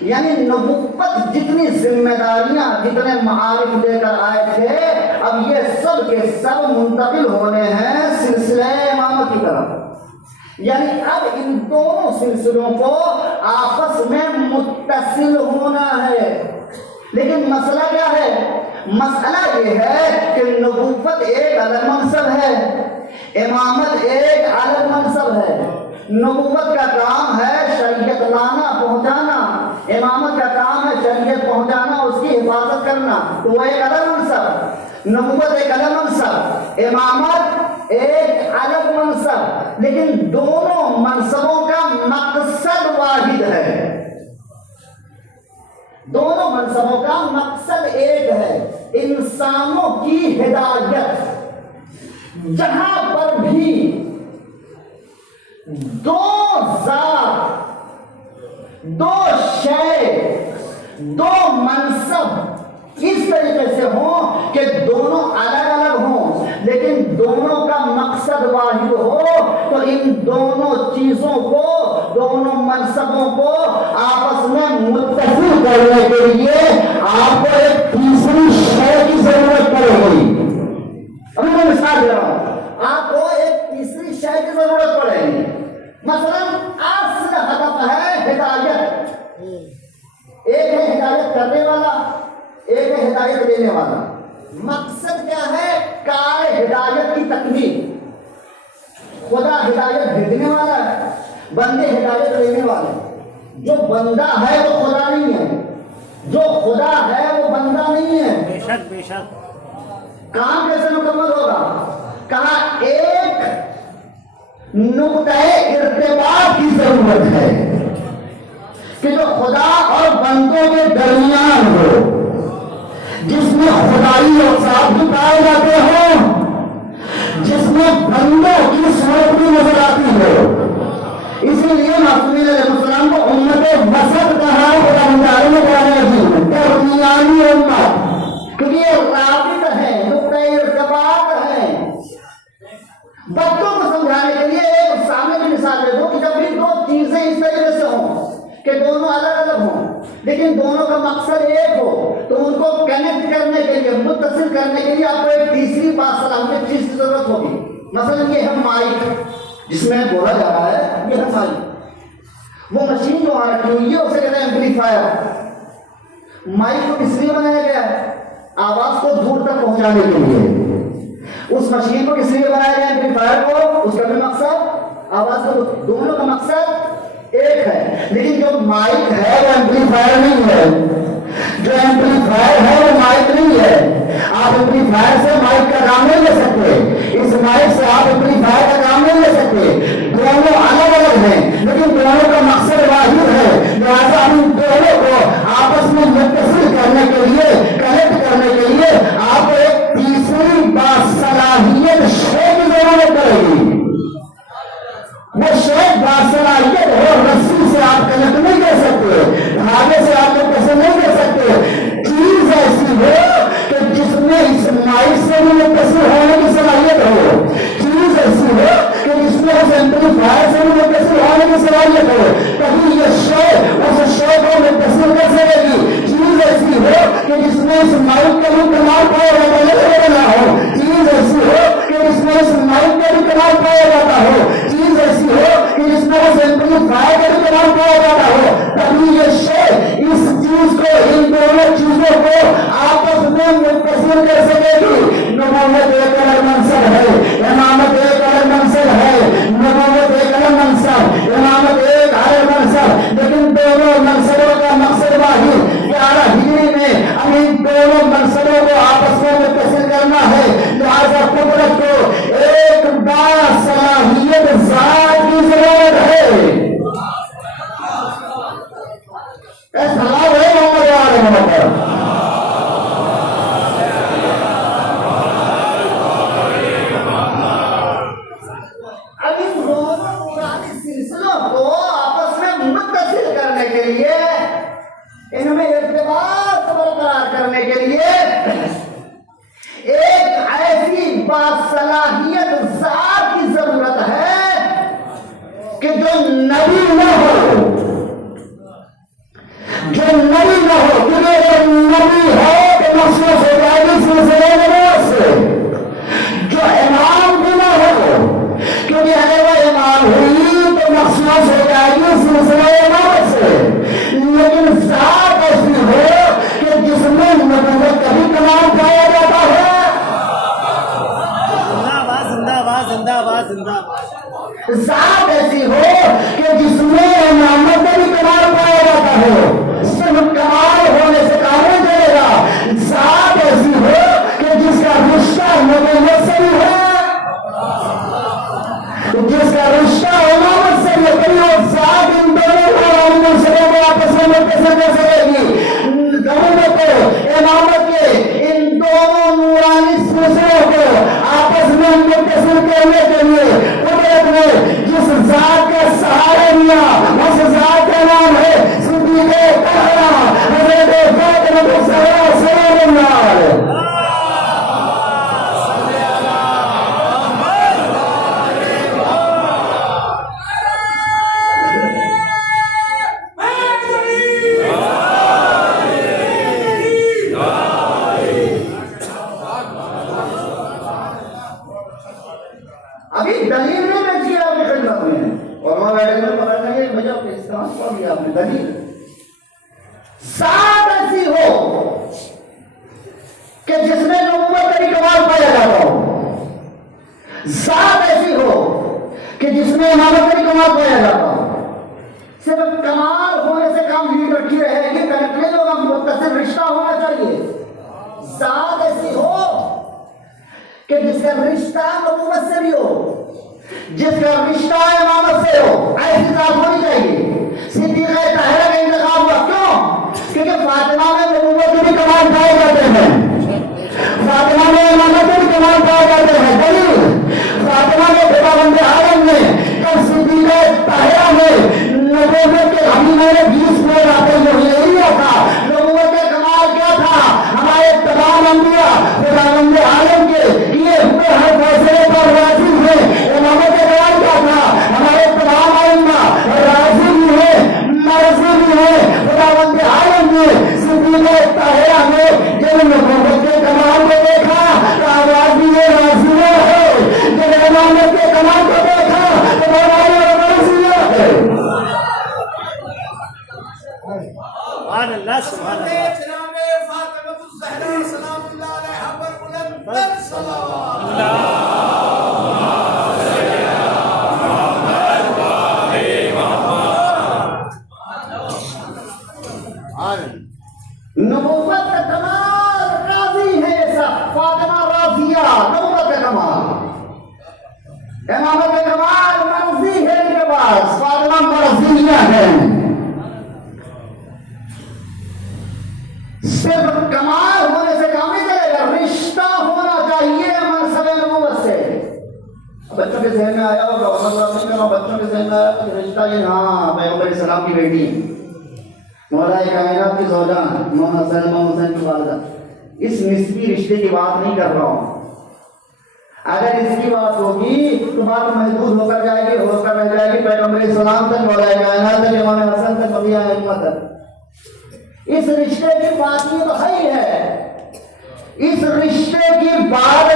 یعنی نبوت جتنی ذمہ داریاں، جتنے معارف لے کر آئے تھے، اب یہ سب کے سب منتقل ہونے ہیں سلسلہ امامت کی طرف. یعنی اب ان دونوں سلسلوں کو آپس میں متصل ہونا ہے. لیکن مسئلہ کیا ہے؟ مسئلہ یہ ہے کہ نبوت ایک الگ منصب ہے، امامت ایک الگ منصب ہے. نبوت کا کام ہے شریعت لانا، پہنچانا. امامت کا کام ہے شریعت پہنچانا، اس کی حفاظت کرنا. تو وہ ایک الگ منصب. نبوت ایک الگ منصب، امامت ایک الگ منصب، لیکن دونوں منصبوں کا مقصد واحد ہے، دونوں منصبوں کا مقصد ایک ہے، انسانوں کی ہدایت۔ جہاں پر بھی دو ذات، دو شے، دو منصب اس طریقے سے ہوں کہ دونوں الگ الگ ہوں لیکن دونوں کا مقصد واحد ہو، تو ان دونوں چیزوں کو، دونوں منصبوں کو آپس میں متصل کرنے کے لیے آپ کو ایک تیسری شے کی ضرورت پڑے گی۔ ابھی میں مثال دے رہا ہوں، آپ کو ایک تیسری شے کی ضرورت پڑے گی۔ مثلا اصل ہدف ہے ہدایت، ایک ہے ہدایت کرنے والا، ایک ہے ہدایت دینے والا۔ مقصد کیا ہے؟ کار ہدایت کی تکمیل۔ خدا ہدایت بھیجنے والا ہے، بندے ہدایت لینے والے۔ جو بندہ ہے وہ خدا نہیں ہے، جو خدا ہے وہ بندہ نہیں ہے۔ بے شک بے شک۔ کام کیسے مکمل ہوگا؟ کہا ایک نقطۂ ارتباط کی ضرورت ہے کہ جو خدا اور بندوں کے درمیان ہو، جس میں خدائی اور ذات بھی پائے جاتے ہوں، جس میں بندوں کی صورت بھی نظر آتی ہو۔ اسی لیے معصومین علیہ السلام کو امت وسط کہا خدا مجھے میں قرآن عظیم، درمیانی امت، کیونکہ یہ رابط ہے، نقطۂ ارتباط ہے۔ بچوں کو سمجھانے کے لیے ایک سامنے کی مثال دے دو کہ جب بھی دو چیزیں اس طریقے سے ہوں کہ دونوں الگ الگ ہوں لیکن دونوں کا مقصد ایک ہو، تو ان کو کنیکٹ کرنے کے لیے، متصل کرنے کے لیے آپ کو ایک تیسری باصلاحیت چیز کی ضرورت ہوگی۔ مثلا یہ ہے مائک، جس میں بولا جا رہا ہے، یہ ہے مائک۔ وہ مشین جو وہاں رکھی ہوئی ہے اسے کہتے ہیں ایمپلیفائر۔ مائک کو کس لیے بنایا گیا ہے؟ آواز کو دور تک پہنچانے کے لیے۔ اس مشین کو کس لیے بنایا گیا ایمپلیفائر کو؟ اس کا بھی مقصد آواز کو، دونوں کا مقصد ایک ہے۔ لیکن جو مائک ہے وہ ایمپلیفائر نہیں ہے، جو ایمپلیفائر ہے وہ مائک نہیں ہے۔ آپ ایمپلیفائر سے مائک کا کام نہیں لے سکتے، اس مائک سے آپ ایمپلیفائر کا کام نہیں لے سکتے۔ دونوں الگ الگ ہیں لیکن دونوں کا مقصد واحد ہے، لہٰذا ہم ان دونوں کو آپس میں متصل کرنے کے لیے، کنیکٹ کرنے کے لیے آپ کو ایک تیسری باصلاحیت شے کی ضرورت پڑے گی۔ وہ شے باصلاحیت ہو، رسی سے آپ کنیکٹ نہیں کر سکتے، دھاگے سے آپ متصل نہیں کر سکتے۔ چیز ایسی ہو کہ جس میں اس مائک سے بھی متصل ہونے کی صلاحیت ہو، چیز ایسی ہو کہ جس میں اس ایمپلیفائر سے بھی متصل ہونے کی صلاحیت ہو، تبھی یہ شے اس شے کو متصل کر سکے گی۔ چیز ایسی ہو کہ جس میں اس مائک کا بھی کمال پایا جاتا نہ ہو، چیز ایسی ہو کہ جس میں اس مائک کا بھی کمال پایا جاتا ہو، چیز ایسی ہو کہ جس میں اس ایمپلیفائر کا بھی کمال پایا جاتا ہو، تبھی یہ شے اس چیز کو، ان دونوں چیزوں کو آپس میں متصل کر سکے گی۔ نبوت ایک الگ منصب ہے، امامت ایک الگ منصب ہے، نبوت ایک الگ منصب، امامت ایک الگ منصب، لیکن دونوں منصبوں کا مقصد واحد۔ 11 ہجری میں ہم ان دونوں منصبوں کو آپس میں متصل کرنا ہے، لہذا قدرت کو ایک باصلاحیت ذات کی ضرورت ہے۔ سلام ہے محمد علیہ محمد۔ اب ان دونوں پرانے سلسلوں کو آپس میں متصل کرنے کے لیے، ان میں ارتباط برقرار کرنے کے لیے ایک ایسی باصلاحیت ذات کی ضرورت ہے کہ جو نبی نہ ہو، جو نبی نہ ہو، کیونکہ اگر نبی ہے تو مخصوص ہو جائے گی سلسلے نبوت سے۔ جو امام بھی نہ ہو، کیونکہ اگر وہ امام ہوئی تو مخصوص ہو جائے گی سلسلے امامت سے۔ لیکن ذات ایسی ہو کہ جس میں نبوت کا بھی کمال پایا جاتا ہے، زندہ باد زندہ باد۔ ذات ایسی ہو کہ جس میں امامت کا بھی کمال پایا جاتا ہو، صرف کمال ہونے سے کام نہیں چلے گا۔ ذات ایسی ہو کہ جس کا میں امامت کا کمال پایا جاتا ہو. صرف کمال ہونے سے کام لیڈر کی رہے گی کنیکٹ ہوگا. متصل رشتہ ہونا چاہیے. ذات ایسی ہو کہ جس کا رشتہ نبوت سے بھی ہو, جس کا رشتہ امامت سے ہو, ایسی ذات ہونی چاہیے. صدیقہ طاہرہ کا انتخاب ہوا کیوں؟ کیونکہ فاطمہ میں نبوت کے بھی کمال پائے جاتے ہیں, فاطمہ میں امامت کے بھی کمال پائے جاتے ہیں. دلیل فاطمہ میں خداوند عالم نے جب صدیقہ طاہرہ میں نبوت کے ابھی میں نے 20 میں آتے یہی لیا تھا. نبوت کا کمال کیا تھا؟ ہمارے تمام انبیاء خداوند عالم کے کیے ہوئے ہر فیصلے پر راضی ہیں. امامت کا کمال کیا تھا؟ ہمارے تمام ائمہ راضی بھی ہیں, مرضی بھی ہیں. خداوند عالم نے صدیقہ طاہرہ میں جب نبوت کے کمال کو دیکھا تو آواز بھی یہ راضی ہے. جب امامت کے کمال کو دیکھا تو راضی ہے. سبحان اللہ سبحان اللہ. جناب فاطمہ الزہرا سلام اللہ علیہا پر بلند صلوات. نبوت کا کمال راضی ہے. یہ سب فاطمہ راضیہ نبوت کا کمال. امامت کا کمال مرضی ہے ان کے پاس, فاطمہ مرضیہ ہے. صرف کمال ہونے سے کام نہیں چلے گا, رشتہ ہونا چاہیے منصب نبوت سے. بچوں کے ذہن میں آیا ہوگا, بچوں کے ذہن میں آیا کہ رشتہ یہ, ہاں پیغمبر علیہ السلام کی بیٹی مولا کائنات کی زوجہ مولانا سلمہ حسین کی والدہ. اس نسبی رشتے کی بات نہیں کر رہا ہوں. اگر اس کی بات ہوگی تو بات محدود ہو کر جائے گی, ہو کر رہ جائے گی پیغمبر علیہ السلام تک, مولا کائنات تک, امام حسن تک, بقیہ ائمہ تک. اس رشتے کی بات یہ تو ہے. اس رشتے کی بات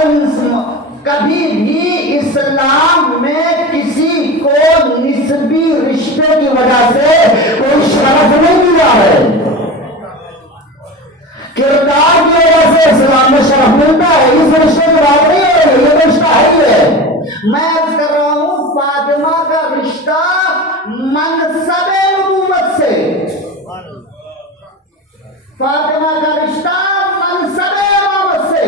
کبھی بھی اسلام میں کسی کو نسبی رشتے کی وجہ سے کوئی شرف نہیں ملا ہے. کردار کی وجہ سے اسلام میں شرف ملتا ہے. اس رشتے کی بات نہیں ہو رہی, یہ رشتہ ہے. میں عرض کر رہا ہوں فاطمہ کا رشتہ منصب نبوت سے, فاطمہ کا رشتہ منصب امامت سے,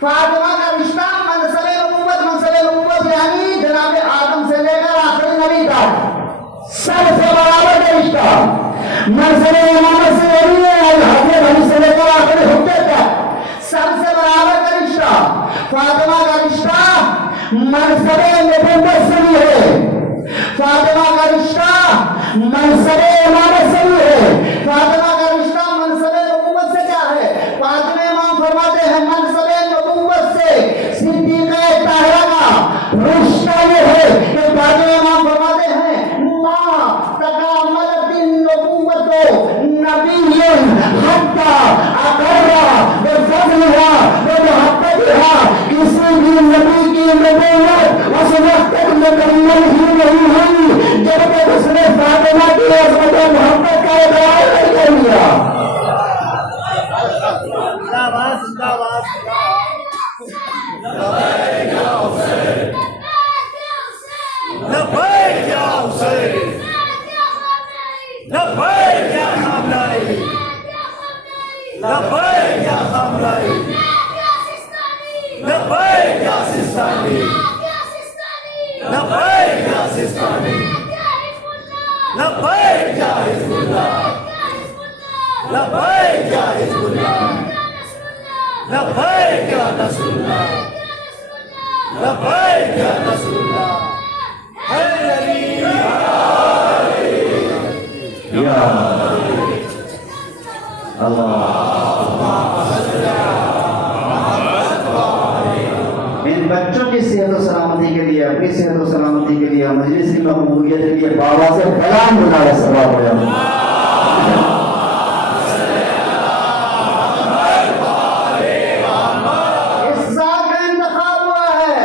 فاطمہ کا رشتہ منصب نبوت. منصب نبوت یعنی جناب آدم سے لے کر آخری نبی تک سب سے برابر کا رشتہ. منصب امامت سے یعنی حضرت علی سے لے کر آخری حجت تک سب سے برابر کا رشتہ. فاطمہ کا رشتہ منصب نبوت سے بھی ہے, فاطمہ کا رشتہ منصب امامت سے بھی ہے. فاطمہ کا رشتہ منصب نبوت سے کیا ہے؟ فاطمہ امام فرماتے ہیں منصب نبوت سے صدیقہ طاہرہ کا رشتہ یہ ہے کہ فاطمہ امام فرماتے ہیں ما تکاملت النبوت نبی حتی اقرہ بفضلها ومحبتها. کسی بھی نبی کی نبوت اس وقت تک مکمل ہی نہیں ہوئی جب تک اس نے فاطمہ کی عظمت و محبت کا اقرار نہیں کر لیا. زندہ باد زندہ باد. لبیک یا حسین, لبیک یا خامنائی, لبیک یا خامنائی, لبیک یا سستانی, لبیک یا سستانی, لبیک یا حزب اللہ, لبیک یا حزب اللہ, لبیک یا نصر اللہ, لبیک یا نصر اللہ. ان بچوں کی صحت و سلامتی کے لیے, اپنی صحت و سلامتی کے لیے, مجلس کی مقبولیت کے لیے بابا سے بلند بلائے ثواب ہو جائے. اس ذات کا انتخاب ہوا ہے.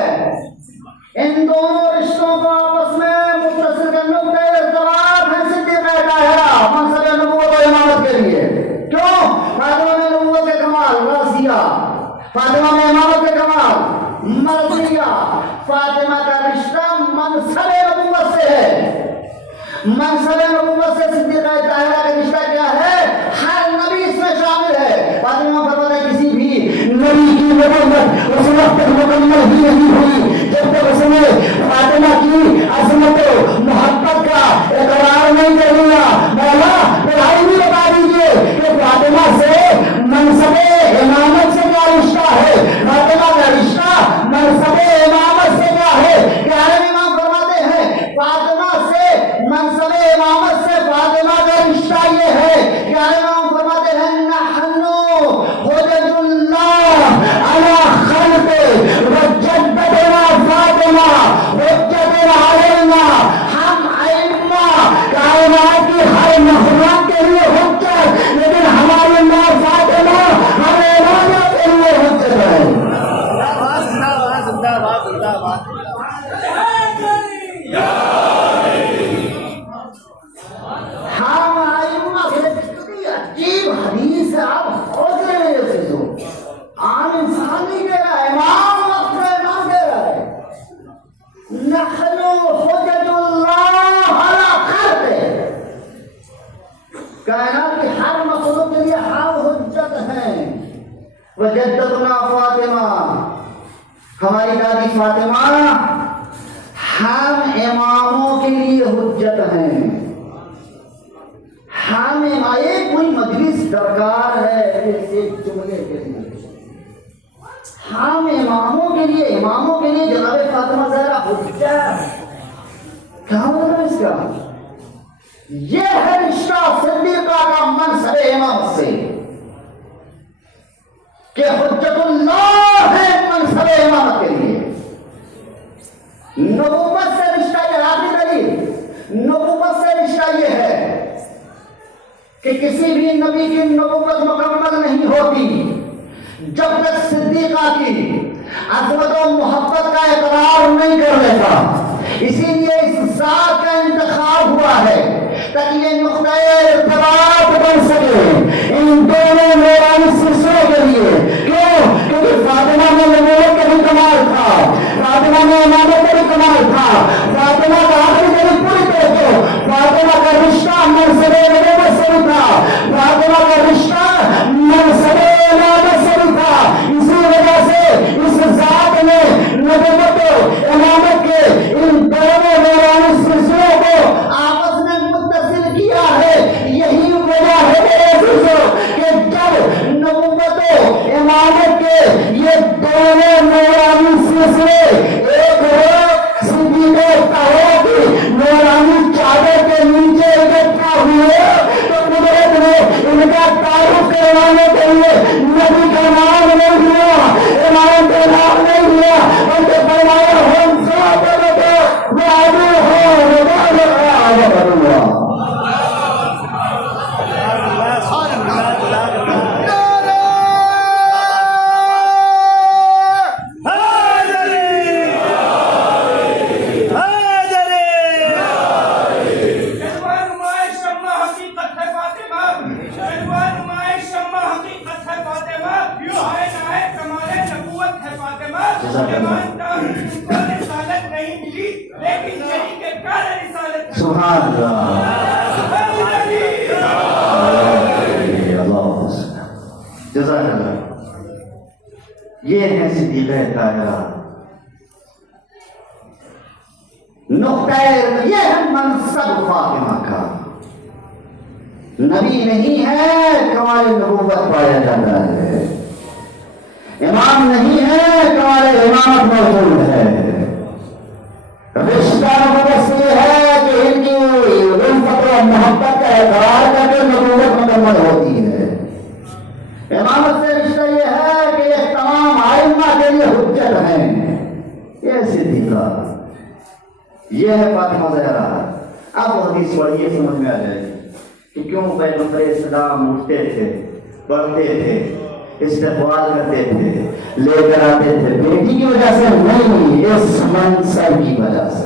ان دونوں رشتوں کو آپس میں متصل کرنے کا ارتباط ہے صدیقہ طاہرہ منصب نبوت و امامت کے لیے. کیوں؟ فاطمہ میں نبوت کے کمال راضیہ, فاطمہ میں امامت کے کمال مرضیہ. فاطمہ کا رشتہ کی ہر مخلوق کے لیے ہم حجت ہیں. وجدتنا فاطمہ، ہماری دادی فاطمہ ہم اماموں کے لیے حجت ہیں. ہمیں کوئی مجلس درکار ہے ایسے جملے کے لیے، ہم اماموں کے لیے جناب فاطمہ زہرا حجت. کیا مطلب اس کا؟ یہ ہے رشتہ صدیقہ کا منصب امامت سے کہ حجت اللہ ہے منصب امامت کے لیے. نبوت سے رشتہ یہ آخری دلیل، نبوت سے رشتہ یہ ہے کہ کسی بھی نبی کی نبوت مکمل نہیں ہوتی جب تک صدیقہ کی عظمت و محبت کا اقرار نہیں کر لیتا. اسی لیے اس ذات کا انتخاب ہوا ہے تاکہ یہ نقطہ ارتباط بن سکے ان دونوں نورانی سلسلوں کے لیے. کیوں؟ کیونکہ فاطمہ میں نبوت کا بھی کمال تھا، فاطمہ میں امامت کا بھی کمال تھا، فاطمہ کا آخری دلیل پوری طرح کو فاطمہ کا رشتہ منصب نبوت سے بھی تھا، فاطمہ کا رشتہ منصب امامت سے بھی تھا. اسی وجہ سے اس ذات نے نبوت و امامت کے ان دونوں نورانی سلسلوں کو آپس میں متصل کیا ہے. یہی وجہ ہے میرے عزیزو کہ جب نبوت و امامت کے یہ دونوں نورانی سلسلے ایک روز صدیق طاہرہ کی نورانی چادر کے نیچے اکٹھا ہوئے تو قدرت نے ان کا تعارف کروانے کے لیے نبی کا نام نہیں لیا، امام کا نام نہیں لیا، بلکہ فرمایا ہم سب سبحان اللہ. جزاک اللہ. یہ ہے صدیقہ طاہرہ. نقطہ یہ ہے منصب فاطمہ کا. نبی نہیں ہے کمال نبوت پایا جاتا ہے، امام نہیں ہے کمال امامت موجود ہے. رشتہ نبوت سے ہے کہ ان کی الفت و محبت کا اقرار کر کے نبوت مکمل ہوتی ہے. امامت سے رشتہ یہ ہے کہ یہ تمام ائمہ کے لیے حجت ہیں. یہ صدیقہ، یہ ہے فاطمہ زہرا. اب حدیث پڑھیے سمجھ میں آ جائے گی کہ کیوں پیغمبر اسلام اٹھتے تھے، پڑھتے تھے، استقبال کرتے تھے، لے کر آتے تھے. بیٹی کی وجہ سے نہیں، اس منصب کی وجہ سے،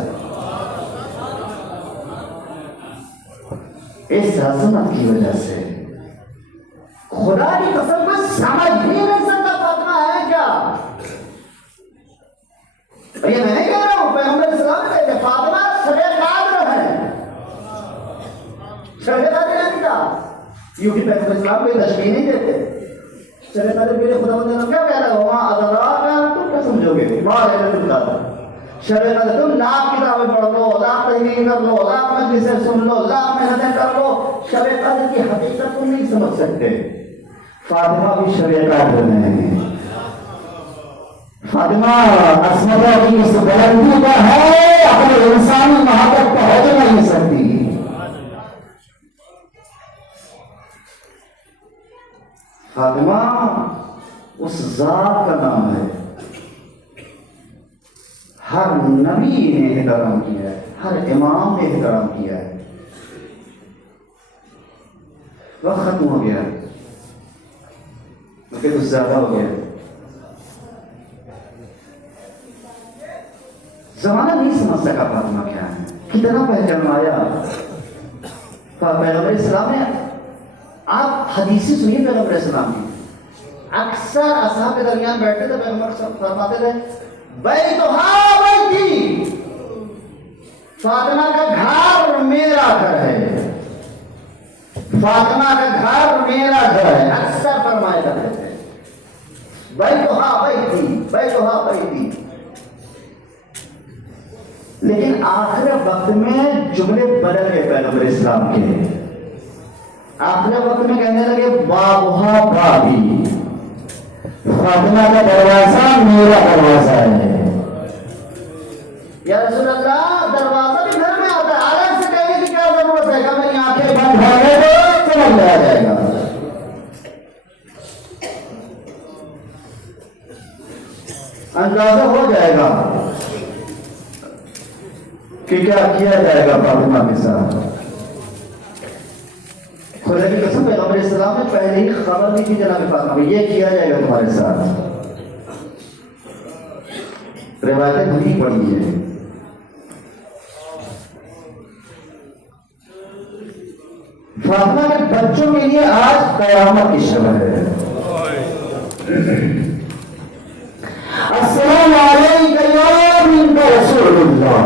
اس عظمت کی وجہ سے. خدا کی قسم کو سمجھ ہی نہیں سکتا فاطمہ ہے کیا. یہ میں نہیں کہہ رہا ہوں، پیغمبر اسلام نے کہا فاطمہ شرع قادر ہے. شرع قادر نہیں تھا، یوں کہ پیغمبر اسلام کو تشبیہ نہیں دیتے. شرع قادر میرے خدا بندے نے کیا کہہ رہا ہے؟ وہاں ادراک تم کیا سمجھو گے؟ ماں ہے تم دادا. شرع قادر تم لاکھ کتابیں پڑھ لو، لاکھ تحقیق کر لو، لاکھ مجلسیں سن لو، لاکھ محنتیں کر لو، شرع قادر کی حقیقت تم نہیں سمجھ سکتے. فاطمہ بھی شرع قادر میں، فاطمہ عصمت کی اس بلندی کا ہے اپنے انسانی محبت پہنچ نہیں سکتی. فاطمہ اس ذات کا نام ہے. ہر نبی نے احترام کیا ہے، ہر امام نے احترام کیا ہے. وقت ختم ہو گیا، کچھ زیادہ ہو گیا. زمانہ نہیں سمجھ سکا فاطمہ کیا ہے. کتنا پہچانایا پیغمبر اسلام نے. آپ حدیثی سنیے پیغمبر اسلام کی. اکثر اصحاب کے درمیان بیٹھتے تھے، پیغمبر فرماتے تھے بیتھا بیتی، فاطمہ کا گھر میرا گھر ہے، فاطمہ کا گھر میرا گھر ہے، اکثر فرمایا کرتے تھے بیتھا بیتی بیتھا بیتی. لیکن آخر وقت میں جملے بدل گئے پیغمبر اسلام کے. آخر وقت میں کہنے لگے بابھا بابی، فاطمہ کا دروازہ میرا دروازہ ہے. یا رسول اللہ دروازہ بھی گھر میں آتا ہے، الگ سے کہنے کی کیا ضرورت ہے کہ میری آنکھیں بند ہو گئے تو سمجھ میں آ جائے گا. اندازہ ہو جائے گا کہ کیا کیا جائے گا فاطمہ کے ساتھ. خدا کی قسم پیغمبر اسلام نے پہلے ہی خبر دی تھی جناب فاطمہ یہ کیا جائے گا تمہارے ساتھ. روایتیں بھری پڑی ہے. فاطمہ کے بچوں کے لیے آج قیامت کی شب ہے. السلام علیکم یا بنت رسول اللہ،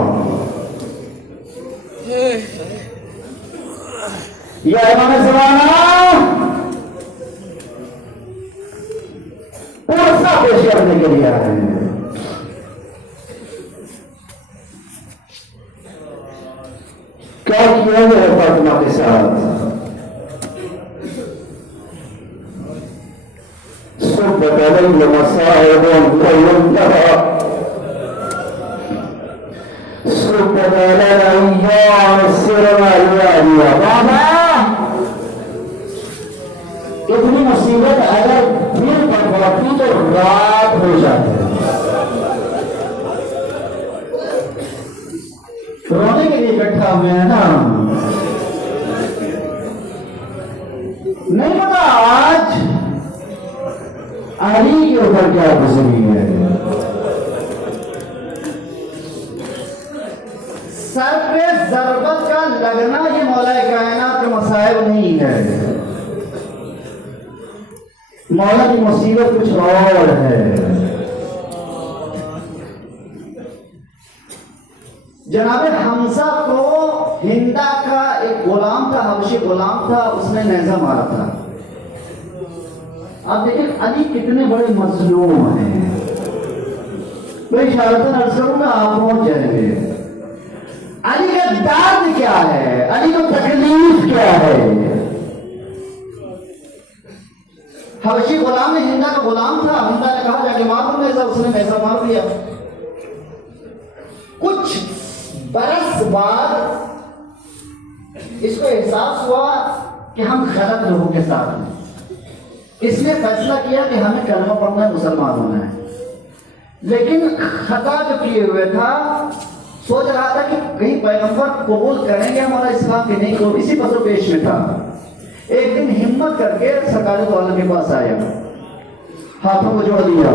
یا امام زمانہ پرسہ پیش کرنے کے لیے آئے ہیں. کیا کیا ہے فاطمہ کے ساتھ؟ صبت علیہ مصائب لینتہا، صبت علیہ ایام سرنا لیالیا. بابا اتنی مصیبت اگر دل پر پڑتی تو رات ہو جاتی ہے. رونے کے لیے اکٹھا ہوئے ہیں نا. نہیں پتا آج علی کے اوپر کیا گزری ہے. سر پہ ضربت کا لگنا یہ مولا کائنات کے مصائب نہیں ہے. مولا کی مصیبت کچھ اور ہے. جناب حمزہ کو ہندا کا ایک غلام تھا، حبشی غلام تھا، اس نے نیزہ مارا تھا. آپ دیکھیں علی کتنے بڑے مظلوم ہیں. میں اشارتاً عرض کروں گا آپ پہنچ جائیں گے. علی کا درد کیا ہے، علی کو تکلیف کیا ہے. حبشی غلام نے ہندا کا غلام تھا، ہندا نے کہا جا کے مار دو نیزہ، اس نے نیزہ مار دیا. کچھ برس بعد اس کو احساس ہوا کہ ہم غلط لوگوں کے ساتھ ہیں. اس نے فیصلہ کیا کہ ہمیں کلمہ پڑھنا ہے، مسلمان ہونا ہے. لیکن خطا جو کیے ہوئے تھا، سوچ رہا تھا کہ کہیں پیغمبر قبول کریں گے ہمارا اسلام کی نہیں. کو اسی پسو پیش میں تھا. ایک دن ہمت کر کے سرکار دو عالم کے پاس آیا، ہاتھوں کو جوڑ دیا،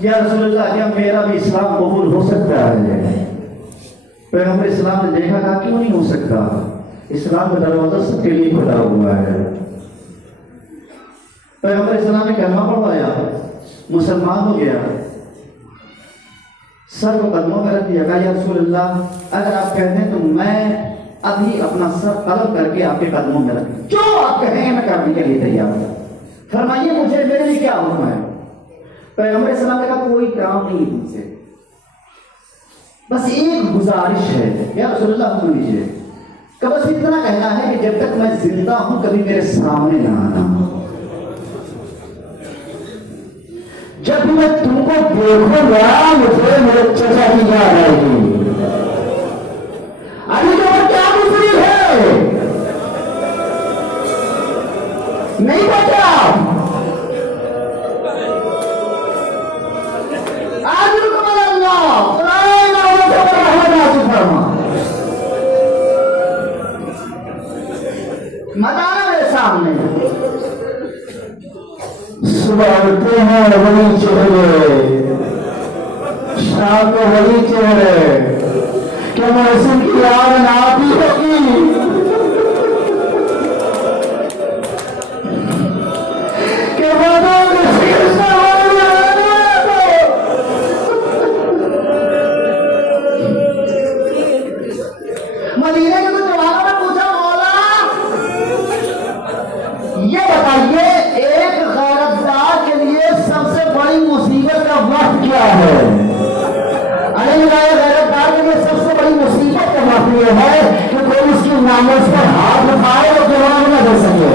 یا رسول اللہ کیا میرا بھی اسلام قبول ہو سکتا ہے؟ پیغمبر اسلام نے دیکھا، کہا کیوں نہیں ہو سکتا، اسلام کا دروازہ سب کے لیے کھلا ہوا ہے. پیغمبر اسلام نے کلمہ پڑھوایا، مسلمان ہو گیا. سر کو قدموں میں رکھ دیا، کہا یا رسول اللہ اگر آپ کہتے ہیں تو میں ابھی اپنا سر قلب کر کے آپ کے قدموں میں رکھ، جو آپ کہیں گے میں کرنے کے لیے تیار ہوں. فرمائیے مجھے میرے لیے کیا حکم ہے؟ پیغمبر اسلام نے کہا کوئی کام نہیں تم سے، بس ایک گزارش ہے یا رسول اللہ سن لیجیے، کہ بس اتنا کہنا ہے کہ جب تک میں زندہ ہوں کبھی میرے سامنے نہ آنا. جب میں تم کو دیکھوں گا مجھے میرے چچا کی یاد آئے گی. علی کے اوپر کیا گزری ہے نہیں پتا. مدارہ میرے سامنے صبح اٹھتے ہیں وہی چہرے، شام کو وہی چہرے، کہ محسن کی یاد ناپی ہوگی. کہ بدوں میں شیرشہ مدینے کے تو جوانوں نے پوچھا بتائیے ایک غیرتدار کے لیے سب سے بڑی مصیبت کا وقت کیا ہے؟ غیرتدار کے لیے سب سے بڑی مصیبت کا وقت یہ ہے کہ کوئی اس کی ناموس پر ہاتھ اٹھائے اور جواب نہ دے سکے.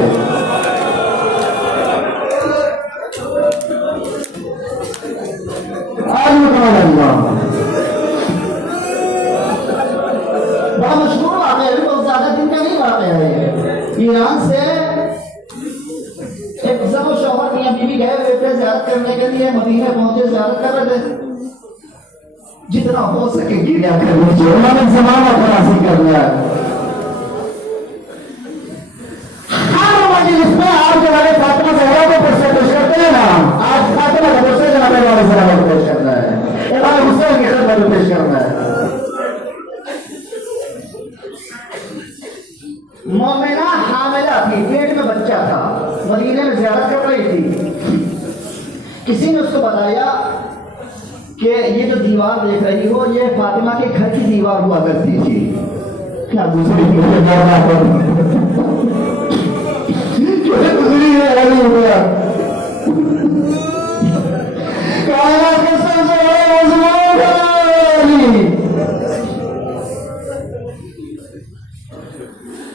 بڑا مشہور واقعہ ہے, بہت زیادہ دن کا نہیں واقعہ ہے. ایران سے ایک زن و شوہر میاں بیوی گئے ہوئے تھے زیارت کرنے کے لیے, مدینے پہنچے, زیارت کر رہے تھے. جتنا ہو سکے گریا کر لیجیے, انہوں نے زمانہ تراسی کر لیا. ہر مجلس میں آپ جناب فاطمہ زہرا کو پیش کرتے ہیں نا, آج فاطمہ کا دوسرے جناب والے زہرا کو پیش کرنا ہے, امام حسین کی خدمت میں پیش کرنا ہے. مومنہ حاملہ تھی, پیٹ میں بچہ تھا, مدینے میں زیارت کر رہی تھی. کسی نے اس کو بتایا کہ یہ جو دیوار دیکھ رہی ہو یہ فاطمہ کے گھر کی دیوار ہوا کرتی تھی. کیا گزری گزری ہے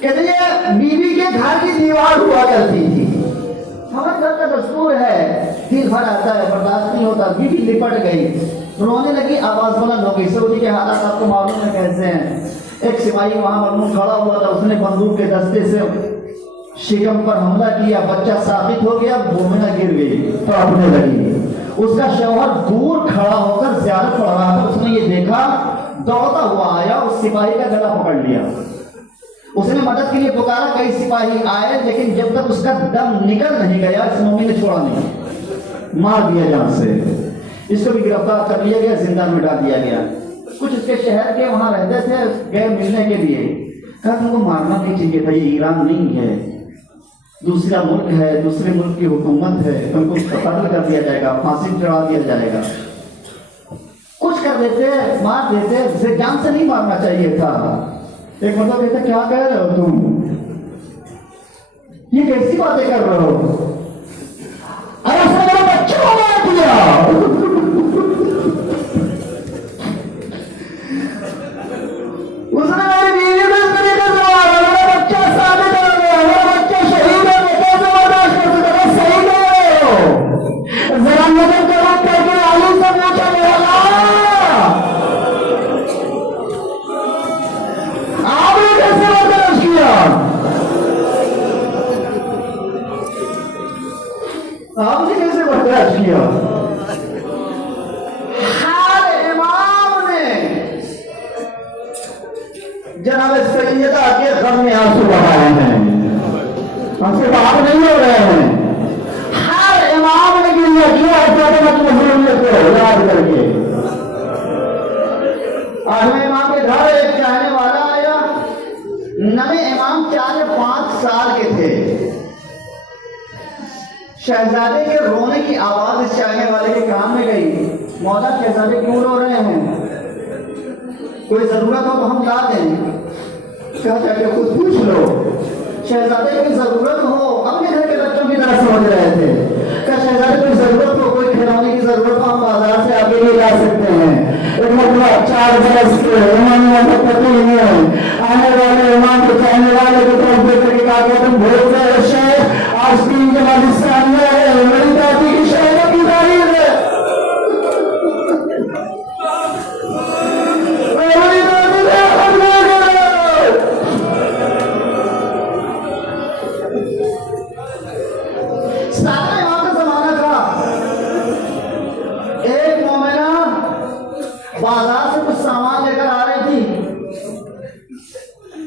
کہتے ہیں بیوی کے گھر کی دیوار ہوا کرتی تھی. ہمارے گھر کا دستور ہے, دل بھر آتا ہے, برداشت نہیں ہوتا. بیوی لپٹ گئی, رونے لگی, آواز بلند ہو گئی. سعودی کے حالات آپ کو معلوم ہے کیسے ہیں. ایک سپاہی وہاں مرمون کھڑا ہوا تھا, اس نے بندوق کے دستے سے شکم پر حملہ کیا, بچہ ساقط ہو گیا, مومنہ گر گئی, تڑپنے لگی. اس کا شوہر دور کھڑا ہو کر زیارت پڑھ رہا تھا, اس نے یہ دیکھا, دوڑتا ہوا آیا, اس سپاہی کا گلا پکڑ لیا. اس نے مدد کے لیے پکارا, کئی سپاہی آئے, لیکن جب تک اس کا دم نکل نہیں گیا اس مومن نے چھوڑا نہیں, مار دیا جان سے. اس کو بھی گرفتار کر لیا گیا, زندان میں ڈال دیا گیا. کچھ اس کے شہر کے وہاں رہتے تھے, گئے ملنے کے لیے, کہا تم کو مارنا نہیں چاہیے تھا, یہ ایران نہیں ہے, دوسرا ملک ہے, دوسرے ملک کی حکومت ہے, تم کو قتل کر دیا جائے گا, پھانسی چڑھا دیا جائے گا. کچھ کر دیتے, مار دیتے, اسے جان سے نہیں مارنا چاہیے تھا. ایک مطلب کہتے کیا کہہ رہے ہو تم, یہ کیسی باتیں کر رہے ہو, ارے اس نے میرا بچہ مار دیا. اس نے میری بیوی کو اس طریقے سے مارا, میرا بچہ ثابت ہو گیا, میرا بچہ شہید ہے, میں کیسے برداشت کر سکتا. صحیح کہہ رہے ہو, ذرا نظر کرو کر کے علی سے پوچھا میرا آپ نے کیسے برداشت کیا. ہر امام نے جناب سیدہ کے غم میں آنسو بہائے ہیں, ہم سے بات نہیں ہو رہے ہیں. ہر امام نے گریہ کیا فاطمہ کی مظلومیت کو یاد کر کے. آٹھویں امام کے گھر ایک چاہنے والا آیا, نویں امام 4-5 سال کے تھے. شہزادے کے رونے کی آواز اس چاہنے والے کے کان میں گئی, مولا شہزادے کیوں رو رہے ہیں, کوئی ضرورت ہو تو ہم لا دیں. کہا جا کے خود پوچھ لو. شہزادے کی ضرورت ہو, اپنے گھر کے بچوں کی طرح سمجھ رہے تھے. کہا شہزادے کوئی ضرورت ہو, کوئی کھلونے کی ضرورت ہو, ہم بازار سے آگے لے جا سکتے ہیں. ایک مطلب 4 برس کے امام پتہ ہی نہیں, آنے والے امام کے چاہنے والے کی طرف دیکھ کے کہا کہ تم بھول گئے شیخ, آج 3 جماعت اسلامیہ ہے, میری دادی کی شہادت کی تاریخ ہے. میری دادی نے خود لے گئے. ساتھ امام کا زمانہ تھا. ایک مومنہ بازار سے کچھ سامان لے کر آ رہی تھی,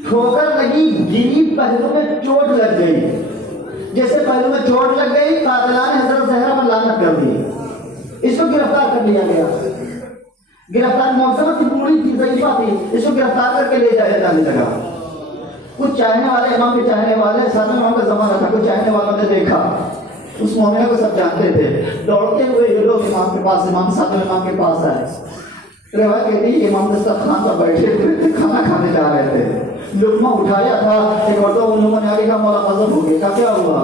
ٹھوکر لگی, گری, پہلو میں چوٹ لگ گئی. جیسے پہلو میں چوٹ لگ گئی, قاتلان حضرت زہرا پر لعنت کر دی. اس کو گرفتار کر لیا گیا. گرفتار موسم کی پوری تھی, ضعیفہ تھی, اس کو گرفتار کر کے لے جانے لگا. کچھ چاہنے والے, امام کے چاہنے والے, ساتھ امام کا زمانہ تھا, کچھ چاہنے والوں نے دیکھا, اس مومنہ کو سب جانتے تھے, دوڑتے ہوئے یہ لوگ امام کے پاس, امام ساتھ امام کے پاس آئے. روایت کہتی ہے امام دسترخوان پر بیٹھے تھے, کھانا کھانے جا رہے تھے. لقمہ اٹھایا تھا, ایک مرتبہ ان لوگوں نے آگے کہا مولا غضب ہو گیا. کہا کیا ہوا,